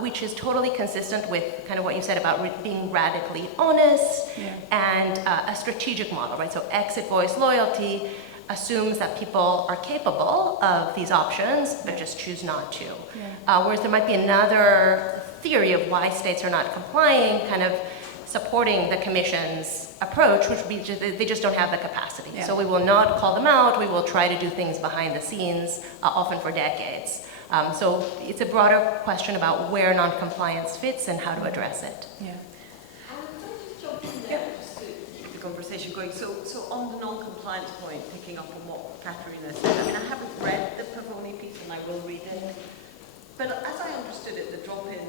which is totally consistent with kind of what you said about being radically honest and a strategic model, right? So exit voice loyalty assumes that people are capable of these options, but just choose not to. Whereas there might be another theory of why states are not complying, kind of supporting the Commission's approach, which would be they just don't have the capacity. So we will not call them out, we will try to do things behind the scenes, often for decades. So it's a broader question about where non-compliance fits and how to address it. Can I just jump in there just to keep the conversation going? So on the non-compliance point, picking up on what Katerina said, I mean, I haven't read the Pavoni piece and I will read it. But as I understood it, the drop in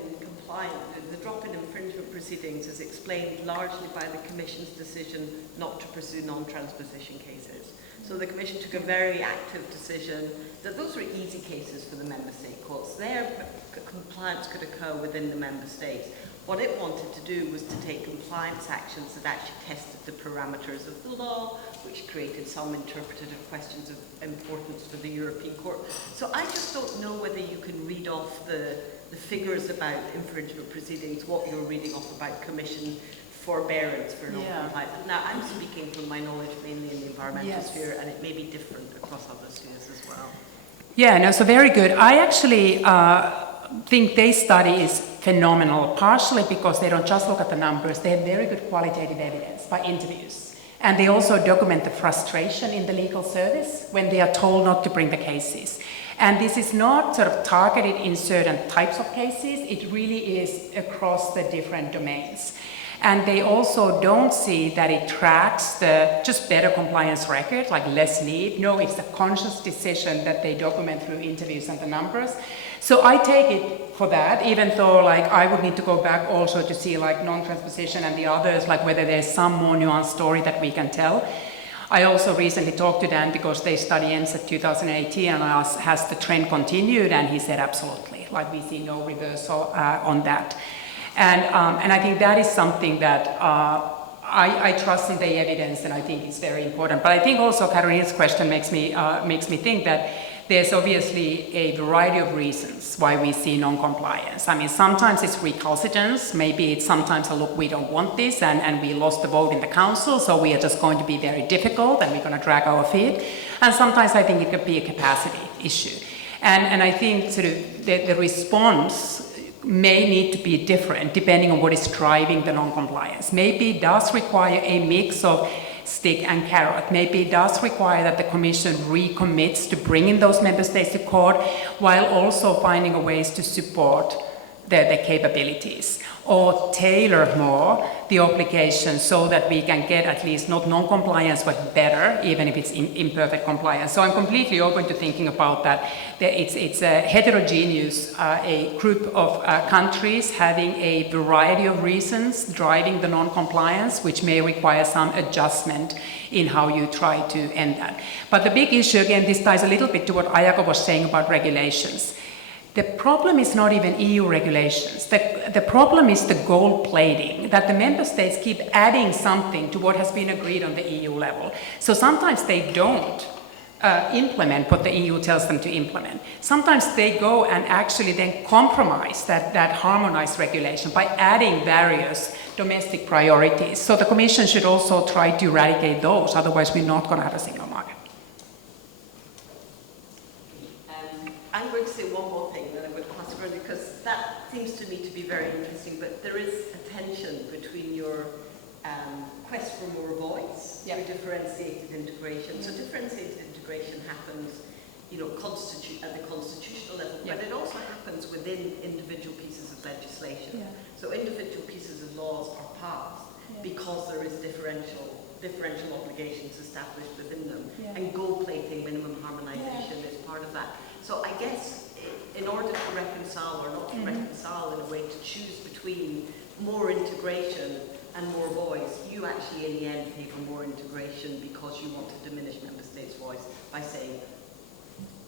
infringement proceedings is explained largely by the Commission's decision not to pursue non-transposition cases. So the Commission took a very active decision that those were easy cases for the member state courts. Their compliance could occur within the member states. What it wanted to do was to take compliance actions that actually tested the parameters of the law, which created some interpretative questions of importance for the European Court. So I just don't know whether you can read off the figures about infringement proceedings, what you're reading off about Commission forbearance for non-compliance. Now, I'm speaking from my knowledge mainly in the environmental sphere, and it may be different across other spheres as well. Yeah, no, so very good. I actually think their study is phenomenal, partially because they don't just look at the numbers, they have very good qualitative evidence by interviews. And they also document the frustration in the legal service when they are told not to bring the cases. And this is not sort of targeted in certain types of cases, it really is across the different domains. And they also don't see that it tracks the just better compliance record, like less need. No, it's a conscious decision that they document through interviews and the numbers. So I take it for that, even though like I would need to go back also to see like non-transposition and the others, like whether there's some more nuanced story that we can tell. I also recently talked to Dan because they study EMSAT 2018 and I asked, has the trend continued? And he said absolutely, like we see no reversal on that. And I think that is something that I trust in the evidence, and I think it's very important. But I think also Katarina's question makes me think that there's obviously a variety of reasons why we see non-compliance. I mean, sometimes it's recalcitrance. Maybe it's sometimes a look, we don't want this, and we lost the vote in the council, so we are just going to be very difficult, and we're going to drag our feet. And sometimes I think it could be a capacity issue. And I think sort of the response may need to be different depending on what is driving the non-compliance. Maybe it does require a mix of stick and carrot. Maybe it does require that the Commission recommits to bringing those member states to court while also finding ways to support their capabilities, or tailor more the obligation so that we can get at least not non-compliance but better, even if it's imperfect compliance. So I'm completely open to thinking about that. It's a heterogeneous a group of countries having a variety of reasons driving the non-compliance, which may require some adjustment in how you try to end that. But the big issue, again, this ties a little bit to what Ayako was saying about regulations. The problem is not even EU regulations. The problem is the gold plating, that the member states keep adding something to what has been agreed on the EU level. So sometimes they don't implement what the EU tells them to implement. Sometimes they go and actually then compromise that harmonized regulation by adding various domestic priorities. So the Commission should also try to eradicate those, otherwise we're not going to have a single market. I'm going to say one more thing, then I'm going to pass it on, because that seems to me to be very interesting, but there is a tension between your quest for more voice, your differentiated integration. So differentiated integration happens, at the constitutional level, but it also happens within individual pieces of legislation. So individual pieces of laws are passed because there is differential obligations established within them, and gold plating, minimum harmonization is part of that. So I guess in order to reconcile or not to reconcile, in a way to choose between more integration and more voice, you actually in the end favor more integration because you want to diminish member states' voice by saying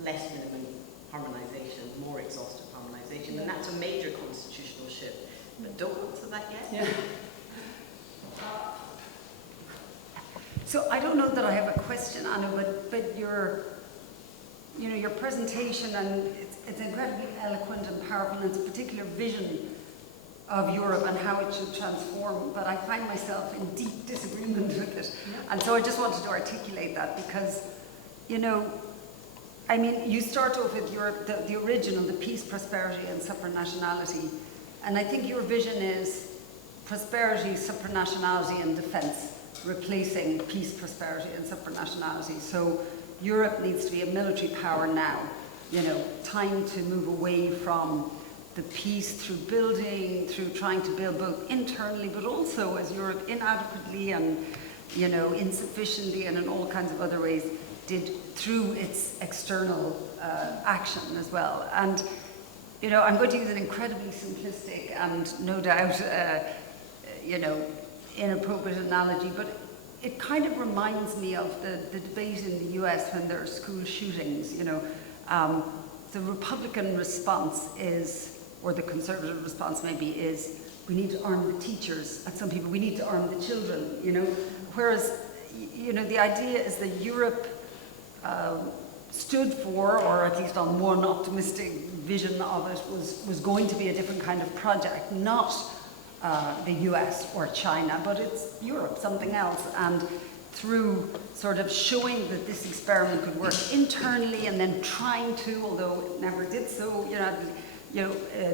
less minimum harmonization, more exhaustive harmonization, and that's a major constitutional shift. But don't go to that yet. So I don't know that I have a question, Anna, but your presentation, and it's incredibly eloquent and powerful, and it's a particular vision of Europe and how it should transform, but I find myself in deep disagreement with it. And so I just wanted to articulate that because, you start off with the original, the peace, prosperity and supranationality. And I think your vision is prosperity, supranationality and defense, replacing peace, prosperity and supranationality. So Europe needs to be a military power now. Time to move away from the peace through building, through trying to build both internally, but also as Europe inadequately and, insufficiently and in all kinds of other ways did through its external action as well. And, I'm going to use an incredibly simplistic and no doubt, inappropriate analogy, but it kind of reminds me of the debate in the US when there are school shootings. The Republican response is, or the Conservative response maybe is, we need to arm the teachers, and some people, we need to arm the children, Whereas, the idea is that Europe stood for, or at least on one optimistic vision of it, was going to be a different kind of project, not the US or China, but it's Europe, something else. And through sort of showing that this experiment could work internally and then trying to, although it never did so,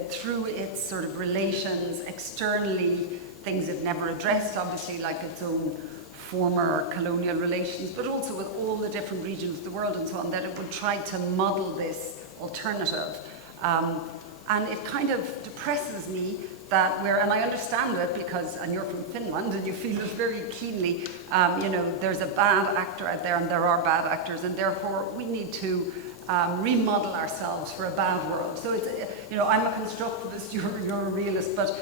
through its sort of relations externally, things it never addressed, obviously, like its own former colonial relations, but also with all the different regions of the world and so on, that it would try to model this alternative. And it kind of depresses me that and I understand it because, and you're from Finland and you feel it very keenly, there's a bad actor out there and there are bad actors, and therefore we need to remodel ourselves for a bad world. So it's, I'm a constructivist, you're a realist, but,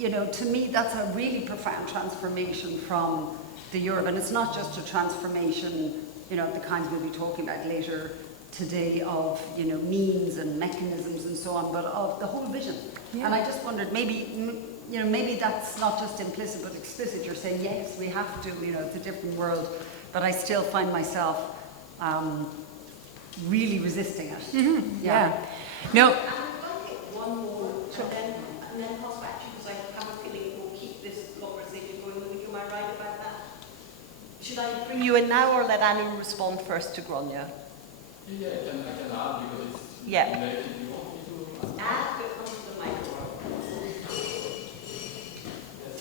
to me that's a really profound transformation from the Europe, and it's not just a transformation, the kinds we'll be talking about later today of, means and mechanisms and so on, but of the whole vision. Yeah. And I just wondered, maybe that's not just implicit but explicit. You're saying, yes, we have to, it's a different world, but I still find myself really resisting it. Mm-hmm. Yeah. No. And I'm going to take one more, and then pass back to you, because I have a feeling it will keep this conversation going. Am I right about that? Should I bring you in now or let Anu respond first to Gronya? Yeah, I can add because it's related. You want me to add? But come to the microphone. Yes.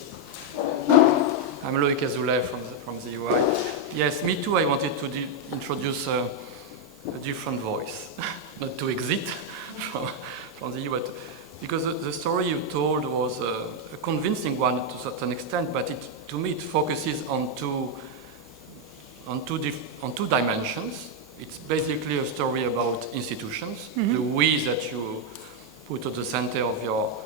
I'm Loïc Azoulay from the UI. Yes, me too. I wanted to introduce a different voice, not to exit from the EU, but because the story you told was a convincing one to a certain extent, but to me it focuses on two dimensions. It's basically a story about institutions. Mm-hmm. The we that you put at the center of your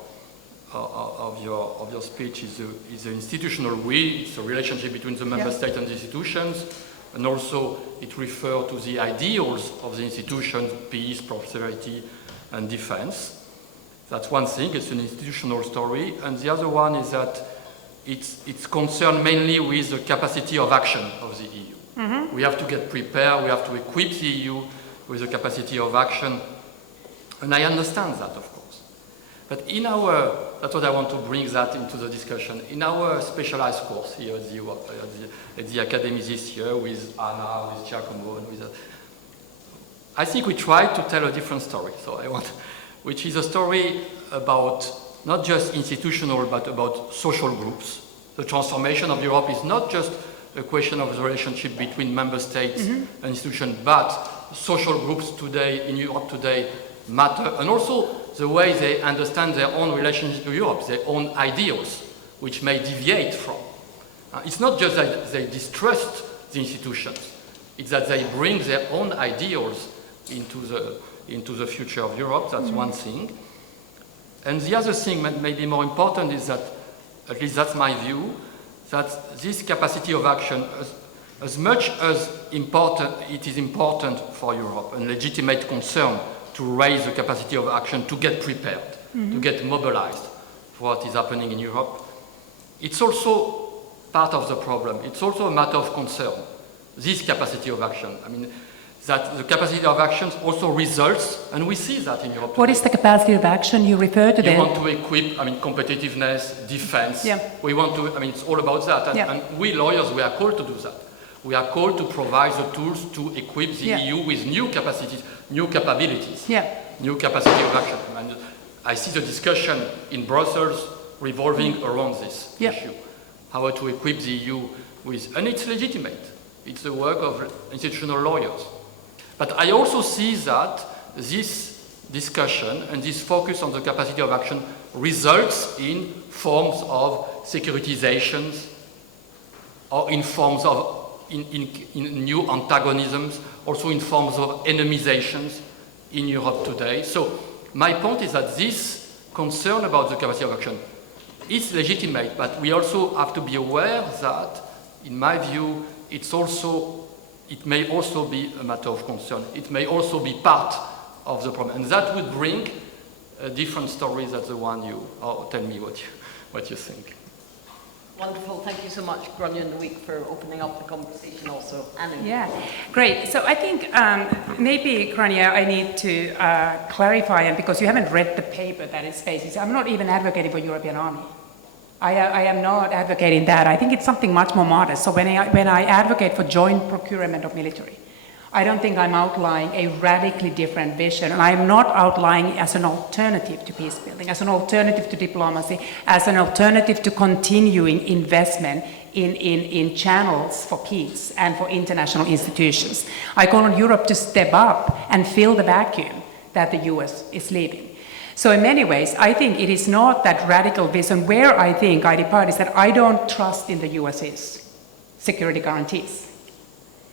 speech is the institutional we. It's a relationship between the member state and the institutions, and also it refers to the ideals of the institutions: peace, prosperity, and defense. That's one thing. It's an institutional story, and the other one is that it's concerned mainly with the capacity of action of the EU. We have to get prepared, we have to equip the EU with a capacity of action. And I understand that, of course. But that's what I want to bring that into the discussion. In our specialized course here at the Academy this year with Anna, with Giacomo, and with I think we tried to tell a different story. Which is a story about not just institutional, but about social groups. The transformation of Europe is not just a question of the relationship between member states and institutions, but social groups today, in Europe today, matter, and also the way they understand their own relationship to Europe, their own ideals, which may deviate from. It's not just that they distrust the institutions, it's that they bring their own ideals into the future of Europe. That's one thing. And the other thing that may be more important is that, at least that's my view, that this capacity of action, as much as it is important for Europe, and legitimate concern to raise the capacity of action, to get prepared, to get mobilized for what is happening in Europe, it's also part of the problem. It's also a matter of concern, this capacity of action. I mean, that the capacity of action also results, and we see that in Europe. What is the capacity of action you refer to there? We want to equip, competitiveness, defense. Yeah. We want to, it's all about that. And we lawyers, we are called to do that. We are called to provide the tools to equip the EU with new capacities, new capabilities, new capacity of action. And I see the discussion in Brussels revolving around this issue. How to equip the EU with, and it's legitimate. It's the work of institutional lawyers. But I also see that this discussion and this focus on the capacity of action results in forms of securitizations or in forms of in new antagonisms, also in forms of enemizations in Europe today. So my point is that this concern about the capacity of action is legitimate, but we also have to be aware that, in my view, it may also be a matter of concern. It may also be part of the problem. And that would bring a different story than the one tell me what you think. Wonderful. Thank you so much, Grania and Loïc, for opening up the conversation also. Anu. Yeah, great. So I think maybe, Grania, I need to clarify, and because you haven't read the paper that is basically, I'm not even advocating for European army. I am not advocating that. I think it's something much more modest. So when I advocate for joint procurement of military, I don't think I'm outlining a radically different vision, and I'm not outlining as an alternative to peace building, as an alternative to diplomacy, as an alternative to continuing investment in channels for peace and for international institutions. I call on Europe to step up and fill the vacuum that the US is leaving. So in many ways, I think it is not that radical vision. Where I think I depart is that I don't trust in the US's security guarantees.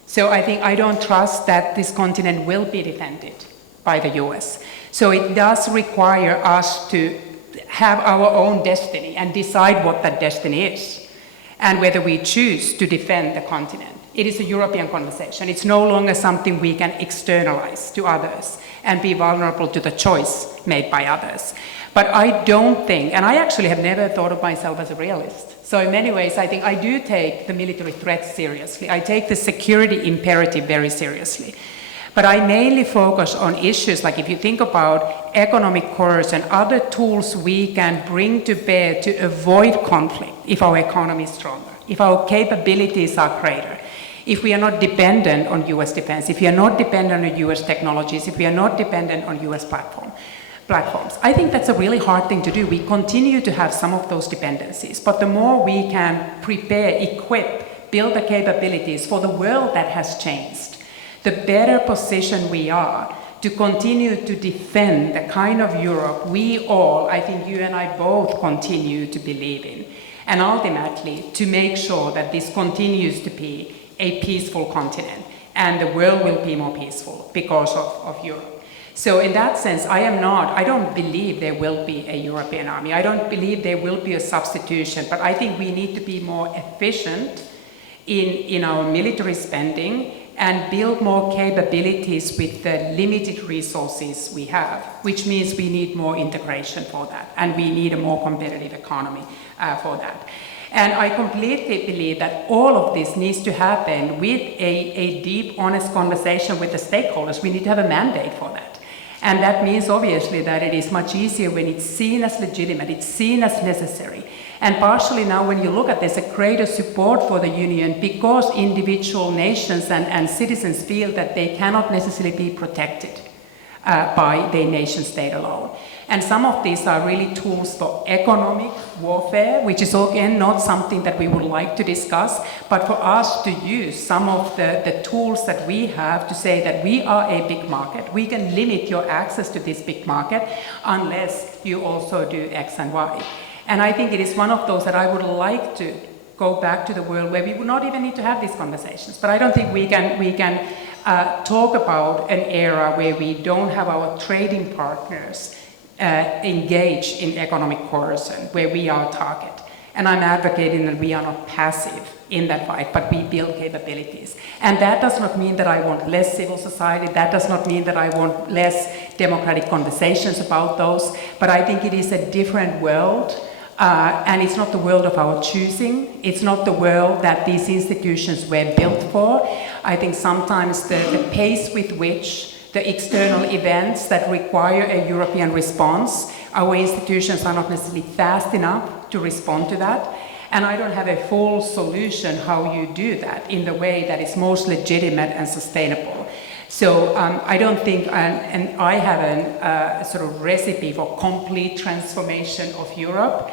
So I think I don't trust that this continent will be defended by the US. So it does require us to have our own destiny and decide what that destiny is and whether we choose to defend the continent. It is a European conversation. It's no longer something we can externalize to others and be vulnerable to the choice made by others. But I don't think, and I actually have never thought of myself as a realist. So in many ways, I think I do take the military threat seriously. I take the security imperative very seriously. But I mainly focus on issues like, if you think about economic coercion, other tools we can bring to bear to avoid conflict if our economy is stronger, if our capabilities are greater, if we are not dependent on US defense, if we are not dependent on US technologies, if we are not dependent on US platforms. I think that's a really hard thing to do. We continue to have some of those dependencies, but the more we can prepare, equip, build the capabilities for the world that has changed, the better position we are to continue to defend the kind of Europe we all, I think you and I both, continue to believe in. And ultimately, to make sure that this continues to be a peaceful continent and the world will be more peaceful because of Europe. So in that sense, I don't believe there will be a European army. I don't believe there will be a substitution, but I think we need to be more efficient in our military spending and build more capabilities with the limited resources we have, which means we need more integration for that, and we need a more competitive economy for that. And I completely believe that all of this needs to happen with a deep, honest conversation with the stakeholders. We need to have a mandate for that. And that means obviously that it is much easier when it's seen as legitimate, it's seen as necessary. And partially now when you look at this, a greater support for the union because individual nations and citizens feel that they cannot necessarily be protected by their nation state alone. And some of these are really tools for economic warfare, which is again not something that we would like to discuss, but for us to use some of the tools that we have to say that we are a big market. We can limit your access to this big market unless you also do X and Y. And I think it is one of those that I would like to go back to the world where we would not even need to have these conversations. But I don't think we can talk about an era where we don't have our trading partners engage in economic coercion, where we are a target. And I'm advocating that we are not passive in that fight, but we build capabilities. And that does not mean that I want less civil society, that does not mean that I want less democratic conversations about those, but I think it is a different world, and it's not the world of our choosing, it's not the world that these institutions were built for. I think sometimes the pace with which the external events that require a European response, our institutions are not necessarily fast enough to respond to that. And I don't have a full solution how you do that in the way that is most legitimate and sustainable. So I don't think, and I have a sort of recipe for complete transformation of Europe,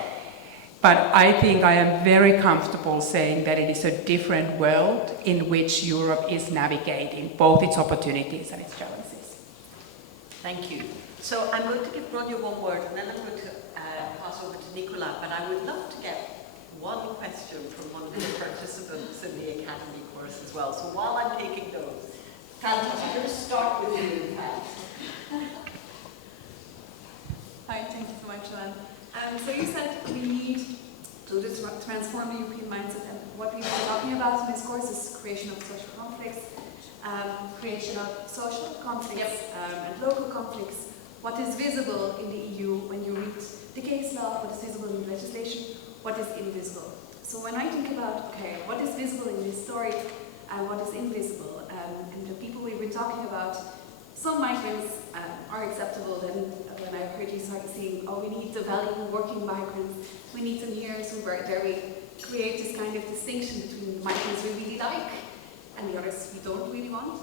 but I think I am very comfortable saying that it is a different world in which Europe is navigating, both its opportunities and its challenges. Thank you. So I'm going to give Ronja one word, and then I'm going to pass over to Nicola, but I would love to get one question from one of the participants in the Academy course as well. So while I'm taking those, fantastic. I'm going to start with you, Pat. Hi, thank you so much, Joanne. So you said we need to transform the European mindset, and what we've been talking about in this course is creation of social conflicts, creation of social conflicts, and local conflicts. What is visible in the EU when you read the case law, what is visible in the legislation, what is invisible. So when I think about, okay, what is visible in this story and what is invisible, and the people we've been talking about, some migrants are acceptable. Then when I heard you start saying, oh, we need to value working migrants, we need them here, so where we create this kind of distinction between migrants we really like and the others we don't really want.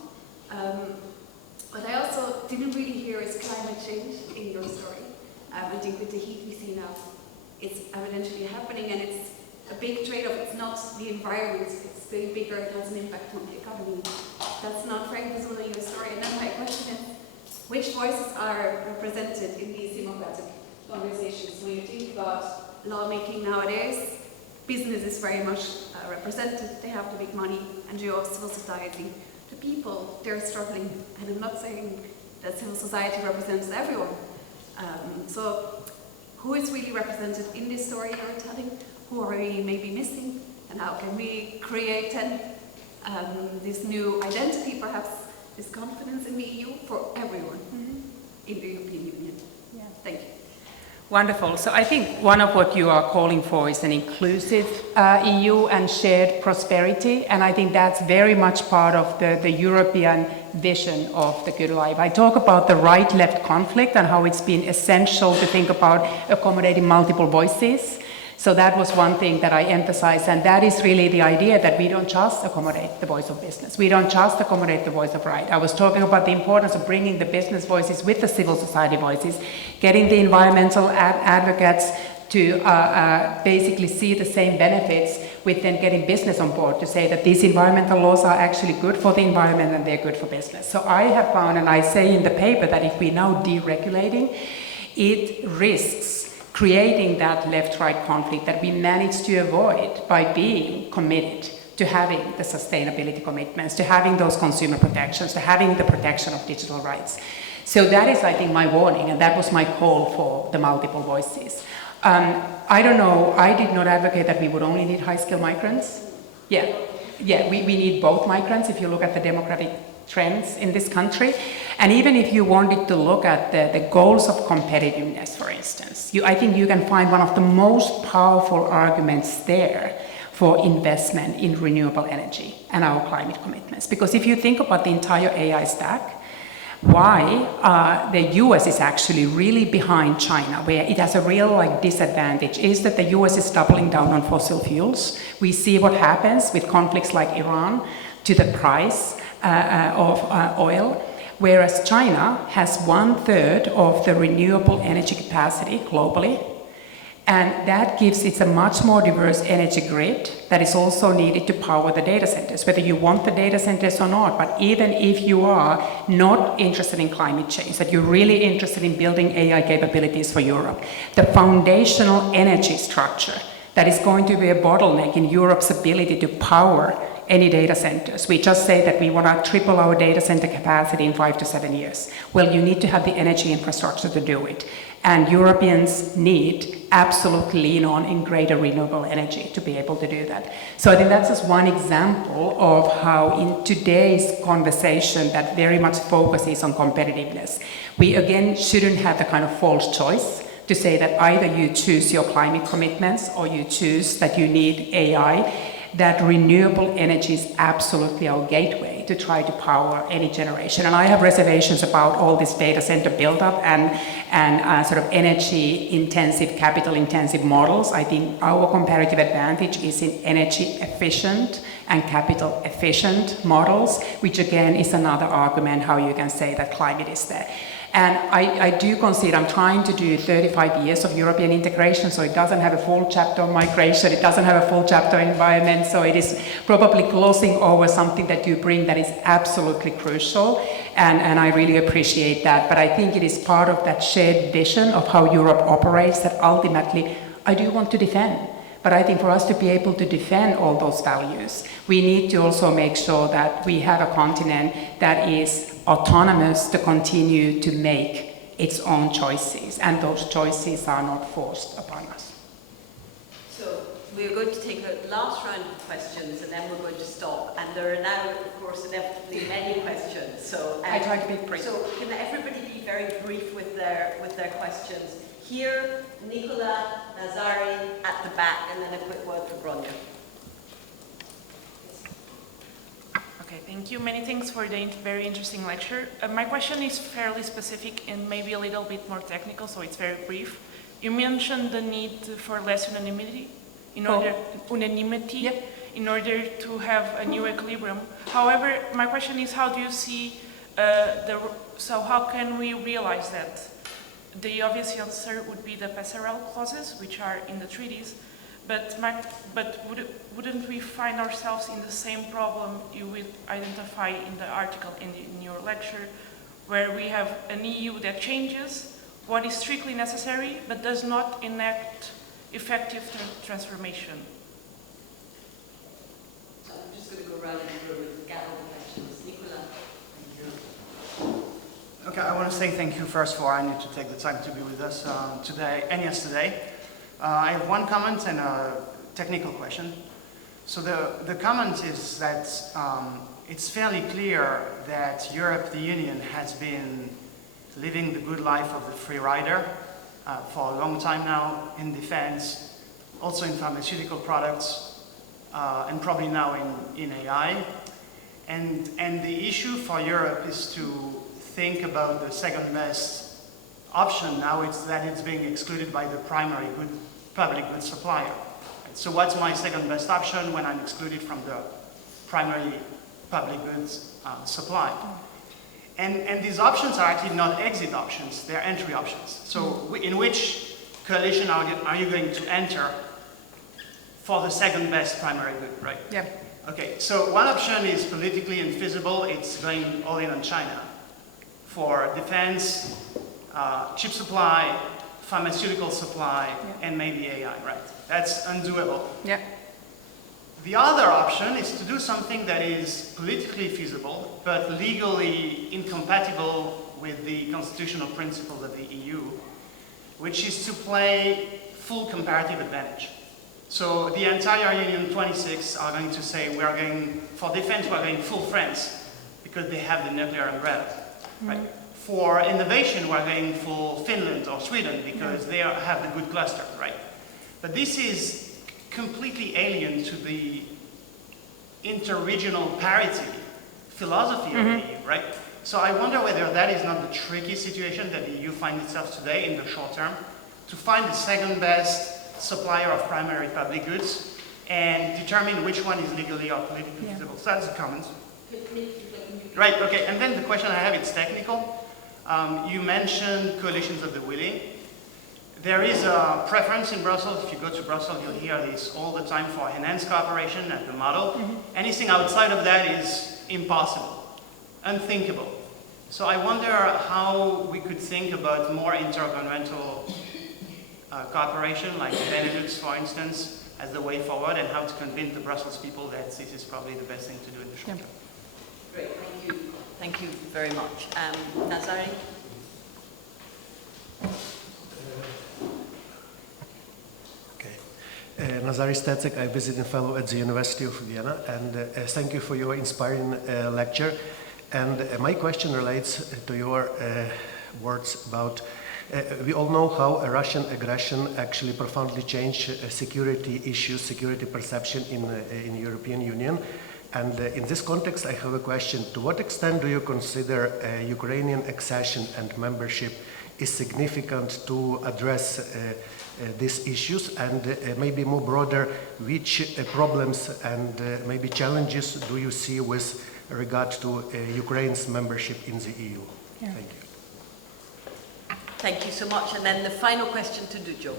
What I also didn't really hear is climate change in your story. I think with the heat we see now, it's evidently happening, and it's a big trade-off. It's not the environment, it's way bigger, it has an impact on the economy. That's not very visible in your story. And then my question is, which voices are represented in these democratic conversations? When you think about lawmaking nowadays, business is very much represented, they have the big money, and you have civil society. The people, they're struggling, and I'm not saying that civil society represents everyone. So who is really represented in this story you're telling? Who are we maybe missing? And how can we create then this new identity, perhaps this confidence in the EU for everyone in the European Union? Yeah. Thank you. Wonderful. So I think one of what you are calling for is an inclusive EU and shared prosperity, and I think that's very much part of the European vision of the good life. I talk about the right-left conflict and how it's been essential to think about accommodating multiple voices. So that was one thing that I emphasized, and that is really the idea that we don't just accommodate the voice of business. We don't just accommodate the voice of right. I was talking about the importance of bringing the business voices with the civil society voices, getting the environmental advocates to basically see the same benefits, with then getting business on board to say that these environmental laws are actually good for the environment and they're good for business. So I have found, and I say in the paper, that if we're now deregulating, it risks creating that left-right conflict that we managed to avoid by being committed to having the sustainability commitments, to having those consumer protections, to having the protection of digital rights. So that is, I think, my warning, and that was my call for the multiple voices. I don't know, I did not advocate that we would only need high-skilled migrants. Yeah, we need both migrants. If you look at the demographic trends in this country. And even if you wanted to look at the goals of competitiveness, for instance, I think you can find one of the most powerful arguments there for investment in renewable energy and our climate commitments. Because if you think about the entire AI stack, why the US is actually really behind China, where it has a real disadvantage, is that the US is doubling down on fossil fuels. We see what happens with conflicts like Iran to the price of oil, whereas China has 1/3 of the renewable energy capacity globally. And that gives it a much more diverse energy grid that is also needed to power the data centers, whether you want the data centers or not. But even if you are not interested in climate change, that you're really interested in building AI capabilities for Europe, the foundational energy structure that is going to be a bottleneck in Europe's ability to power any data centers. We just say that we want to triple our data center capacity in 5 to 7 years. Well, you need to have the energy infrastructure to do it. And Europeans need absolutely lean on in greater renewable energy to be able to do that. So I think that's just one example of how in today's conversation that very much focuses on competitiveness, we again shouldn't have the kind of false choice to say that either you choose your climate commitments or you choose that you need AI. That renewable energy is absolutely our gateway to try to power any generation. And I have reservations about all this data center buildup and sort of energy intensive, capital intensive models. I think our comparative advantage is in energy efficient and capital efficient models, which again is another argument how you can say that climate is there. And I do consider, I'm trying to do 35 years of European integration, so it doesn't have a full chapter on migration, it doesn't have a full chapter on environment, so it is probably glossing over something that you bring that is absolutely crucial, and I really appreciate that. But I think it is part of that shared vision of how Europe operates that ultimately I do want to defend. But I think for us to be able to defend all those values, we need to also make sure that we have a continent that is autonomous to continue to make its own choices, and those choices are not forced upon us. So we're going to take a last round of questions and then we're going to stop. And there are now, of course, inevitably many questions. So I try to be brief. So can everybody be very brief with their questions? Here, Nicola, Nazari at the back, and then a quick word for Bronya. Okay, thank you. Many thanks for the very interesting lecture. My question is fairly specific and maybe a little bit more technical, so it's very brief. You mentioned the need for less unanimity in order in order to have a new equilibrium. However, my question is, how do you see so how can we realize that? The obvious answer would be the passerelle clauses, which are in the treaties, but wouldn't we find ourselves in the same problem you would identify in the article in your lecture, where we have an EU that changes what is strictly necessary, but does not enact effective transformation? So I'm just going to go around the room and get all the questions. Nicola. Okay, I want to say thank you first for I need to take the time to be with us today and yesterday. I have one comment and a technical question. So the comment is that it's fairly clear that Europe, the Union, has been living the good life of the free rider for a long time now in defense, also in pharmaceutical products, and probably now in AI. And the issue for Europe is to think about the second best option now. It's that it's being excluded by the primary public good supplier. So what's my second best option when I'm excluded from the primary public goods supply? And these options are actually not exit options, they're entry options. So in which coalition are you going to enter for the second best primary good, right? Yeah. Okay, so one option is politically infeasible, it's going all in on China for defense, chip supply, pharmaceutical supply, and maybe AI, right? That's undoable. Yeah. The other option is to do something that is politically feasible, but legally incompatible with the constitutional principles of the EU, which is to play full comparative advantage. So the entire Union 26 are going to say we are going, for defense, we are going full France, because they have the nuclear umbrella, right? For innovation, we're going for Finland or Sweden because they have the good cluster, right? But this is completely alien to the inter-regional parity philosophy of the EU, right? So I wonder whether that is not the tricky situation that the EU finds itself today in the short term, to find the second best supplier of primary public goods and determine which one is legally or politically feasible. So that's the comments. Right, okay, and then the question I have, it's technical. You mentioned coalitions of the willing. There is a preference in Brussels. If you go to Brussels, you'll hear this all the time for enhanced cooperation as the model. Anything outside of that is impossible, unthinkable. So I wonder how we could think about more intergovernmental cooperation, like Benelux, for instance, as the way forward, and how to convince the Brussels people that this is probably the best thing to do in the short term. Great, thank you. Thank you very much. Nazari? Nazari Stecek, I visiting fellow at the University of Vienna, and thank you for your inspiring lecture. And my question relates to your words about, we all know how a Russian aggression actually profoundly changed security issues, security perception in European Union. And in this context, I have a question. To what extent do you consider Ukrainian accession and membership is significant to address these issues, and maybe more broader, which problems and maybe challenges do you see with regard to Ukraine's membership in the EU? Yeah. Thank you. Thank you so much. And then the final question to Dujo.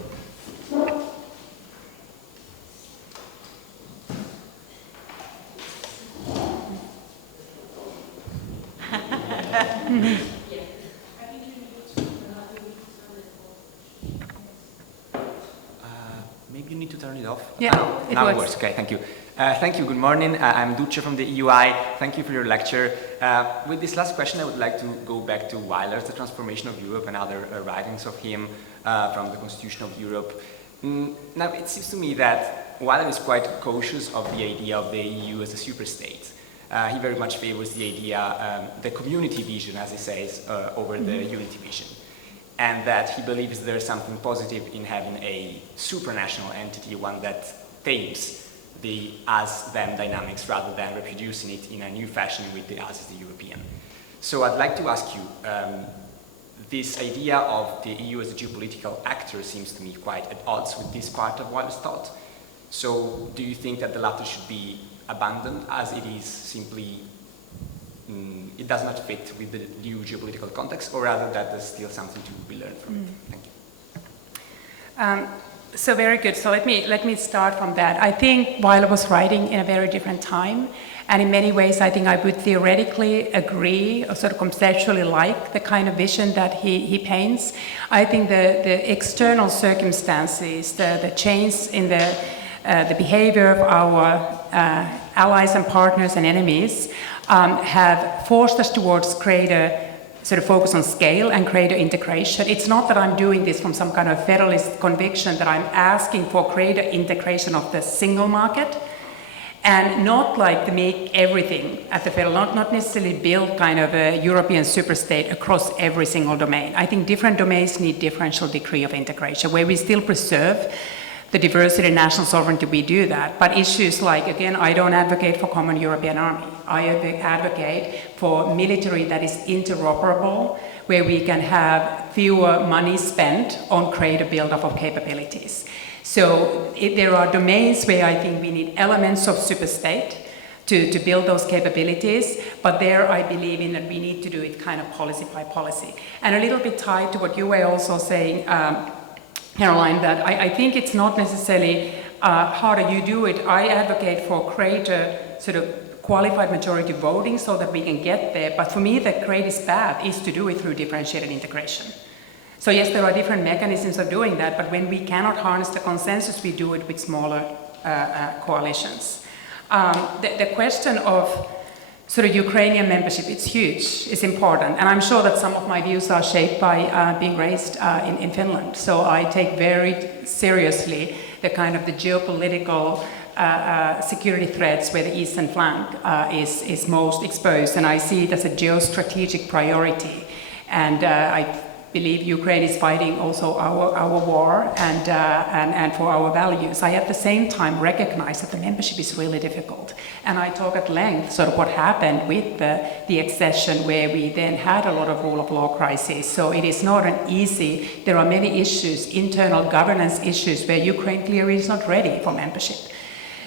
Maybe you need to turn it off. Yeah, now it works. Okay, thank you. Thank you. Good morning. I'm Duce from the EUI. Thank you for your lecture. With this last question, I would like to go back to Weiler's The Transformation of Europe and other writings of him from the Constitution of Europe. Now, it seems to me that Weiler is quite cautious of the idea of the EU as a superstate. He very much favors the idea, the community vision, as he says, over the unity vision. And that he believes there's something positive in having a supranational entity, one that tames the us-them dynamics rather than reproducing it in a new fashion with the us as the European. So I'd like to ask you, this idea of the EU as a geopolitical actor seems to me quite at odds with this part of Weiler's thought. So do you think that the latter should be abandoned as it is simply it does not fit with the new geopolitical context, or rather that there's still something to be learned from it? Thank you. So very good. So let me start from that. I think Weiler was writing in a very different time, and in many ways I think I would theoretically agree or sort of conceptually like the kind of vision that he paints. I think the external circumstances, the change in the behavior of our allies and partners and enemies have forced us towards greater sort of focus on scale and greater integration. It's not that I'm doing this from some kind of federalist conviction, that I'm asking for greater integration of the single market, and not like to make everything at the federal, not necessarily build kind of a European superstate across every single domain. I think different domains need differential degree of integration, where we still preserve the diversity and national sovereignty, we do that. But issues like, again, I don't advocate for common European army. I advocate for military that is interoperable, where we can have fewer money spent on greater build-up of capabilities. So there are domains where I think we need elements of superstate to build those capabilities, but there I believe in that we need to do it kind of policy by policy. And a little bit tied to what you were also saying, Caroline, that I think it's not necessarily how do you do it. I advocate for greater sort of qualified majority voting so that we can get there. But for me, the greatest path is to do it through differentiated integration. So yes, there are different mechanisms of doing that, but when we cannot harness the consensus, we do it with smaller coalitions. The question of sort of Ukrainian membership, it's huge, it's important, and I'm sure that some of my views are shaped by being raised in Finland. So I take very seriously the kind of the geopolitical security threats where the eastern flank is most exposed, and I see it as a geostrategic priority. And I believe Ukraine is fighting also our war and for our values. I at the same time recognize that the membership is really difficult. And I talk at length sort of what happened with the accession, where we then had a lot of rule of law crises. So it is not an easy, there are many issues, internal governance issues, where Ukraine clearly is not ready for membership.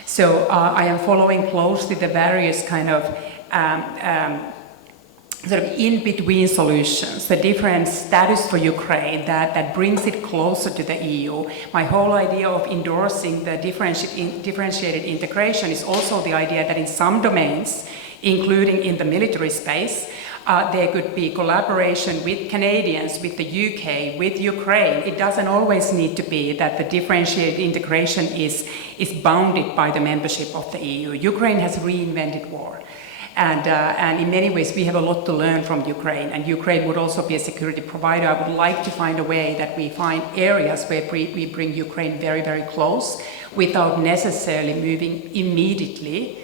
So I am following closely the various kind of sort of in-between solutions, the different status for Ukraine that brings it closer to the EU. My whole idea of endorsing the differentiated integration is also the idea that in some domains, including in the military space, there could be collaboration with Canadians, with the UK, with Ukraine. It doesn't always need to be that the differentiated integration is bounded by the membership of the EU. Ukraine has reinvented war. And in many ways, we have a lot to learn from Ukraine, and Ukraine would also be a security provider. I would like to find a way that we find areas where we bring Ukraine very, very close without necessarily moving immediately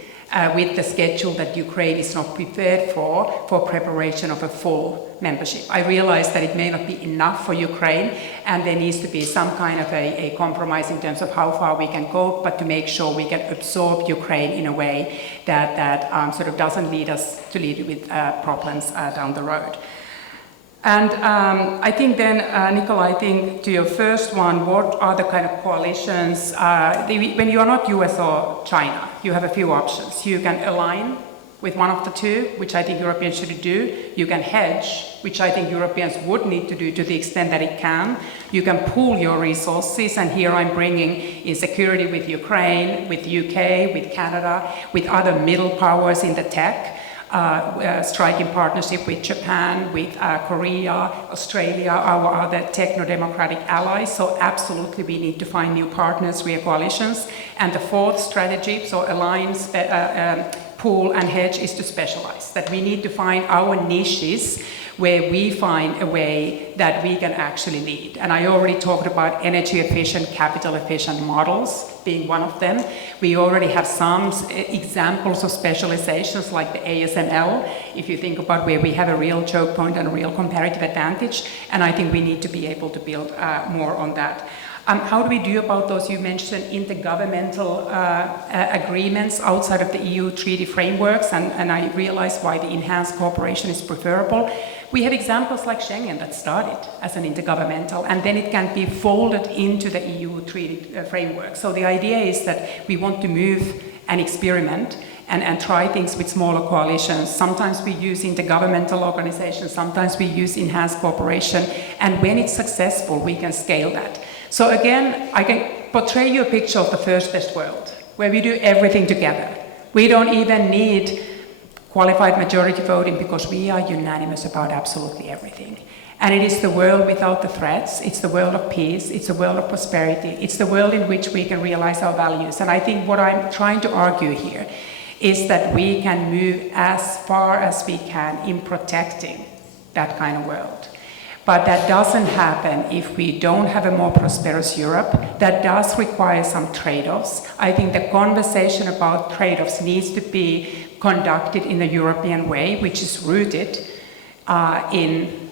with the schedule that Ukraine is not prepared for preparation of a full membership. I realize that it may not be enough for Ukraine, and there needs to be some kind of a compromise in terms of how far we can go, but to make sure we can absorb Ukraine in a way that sort of doesn't lead us to lead with problems down the road. And I think then, Nicola, I think to your first one, what are the kind of coalitions? When you are not US or China, you have a few options. You can align with one of the two, which I think Europeans should do. You can hedge, which I think Europeans would need to do to the extent that it can. You can pool your resources, and here I'm bringing in security with Ukraine, with UK, with Canada, with other middle powers in the tech. Striking partnership with Japan, with Korea, Australia, our other techno-democratic allies. So absolutely we need to find new partners via coalitions. And the fourth strategy, so align, pool and hedge, is to specialize. That we need to find our niches where we find a way that we can actually lead. And I already talked about energy efficient, capital efficient models being one of them. We already have some examples of specializations like the ASML, if you think about where we have a real choke point and a real comparative advantage. And I think we need to be able to build more on that. How do we do about those? You mentioned intergovernmental agreements outside of the EU treaty frameworks, and I realize why the enhanced cooperation is preferable. We have examples like Schengen that started as an intergovernmental, and then it can be folded into the EU treaty framework. So the idea is that we want to move and experiment and try things with smaller coalitions. Sometimes we use intergovernmental organizations, sometimes we use enhanced cooperation, and when it's successful, we can scale that. So again, I can portray you a picture of the first best world, where we do everything together. We don't even need qualified majority voting because we are unanimous about absolutely everything. And it is the world without the threats, it's the world of peace, it's the world of prosperity, it's the world in which we can realize our values. And I think what I'm trying to argue here is that we can move as far as we can in protecting that kind of world. But that doesn't happen if we don't have a more prosperous Europe. That does require some trade-offs. I think the conversation about trade-offs needs to be conducted in a European way, which is rooted in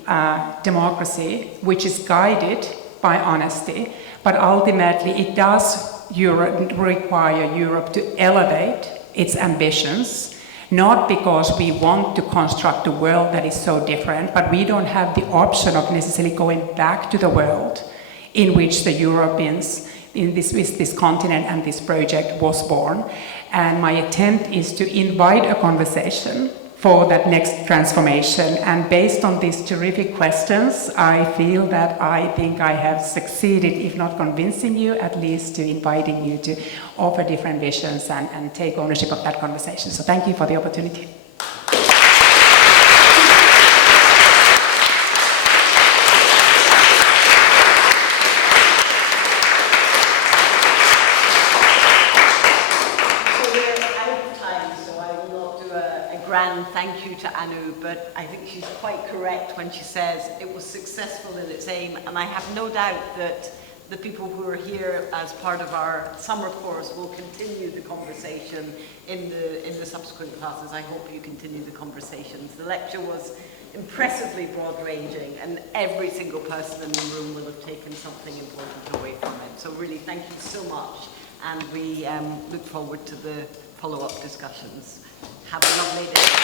democracy, which is guided by honesty. But ultimately, it does require Europe to elevate its ambitions, not because we want to construct a world that is so different, but we don't have the option of necessarily going back to the world in which the Europeans, in this continent and this project was born. And my attempt is to invite a conversation for that next transformation. And based on these terrific questions, I feel that I think I have succeeded, if not convincing you, at least to inviting you to offer different visions and take ownership of that conversation. So thank you for the opportunity. Thank you to Anu, but I think she's quite correct when she says it was successful in its aim, and I have no doubt that the people who are here as part of our summer course will continue the conversation in the subsequent classes. I hope you continue the conversations. The lecture was impressively broad-ranging, and every single person in the room will have taken something important away from it. So really, thank you so much, and we look forward to the follow-up discussions. Have a lovely day.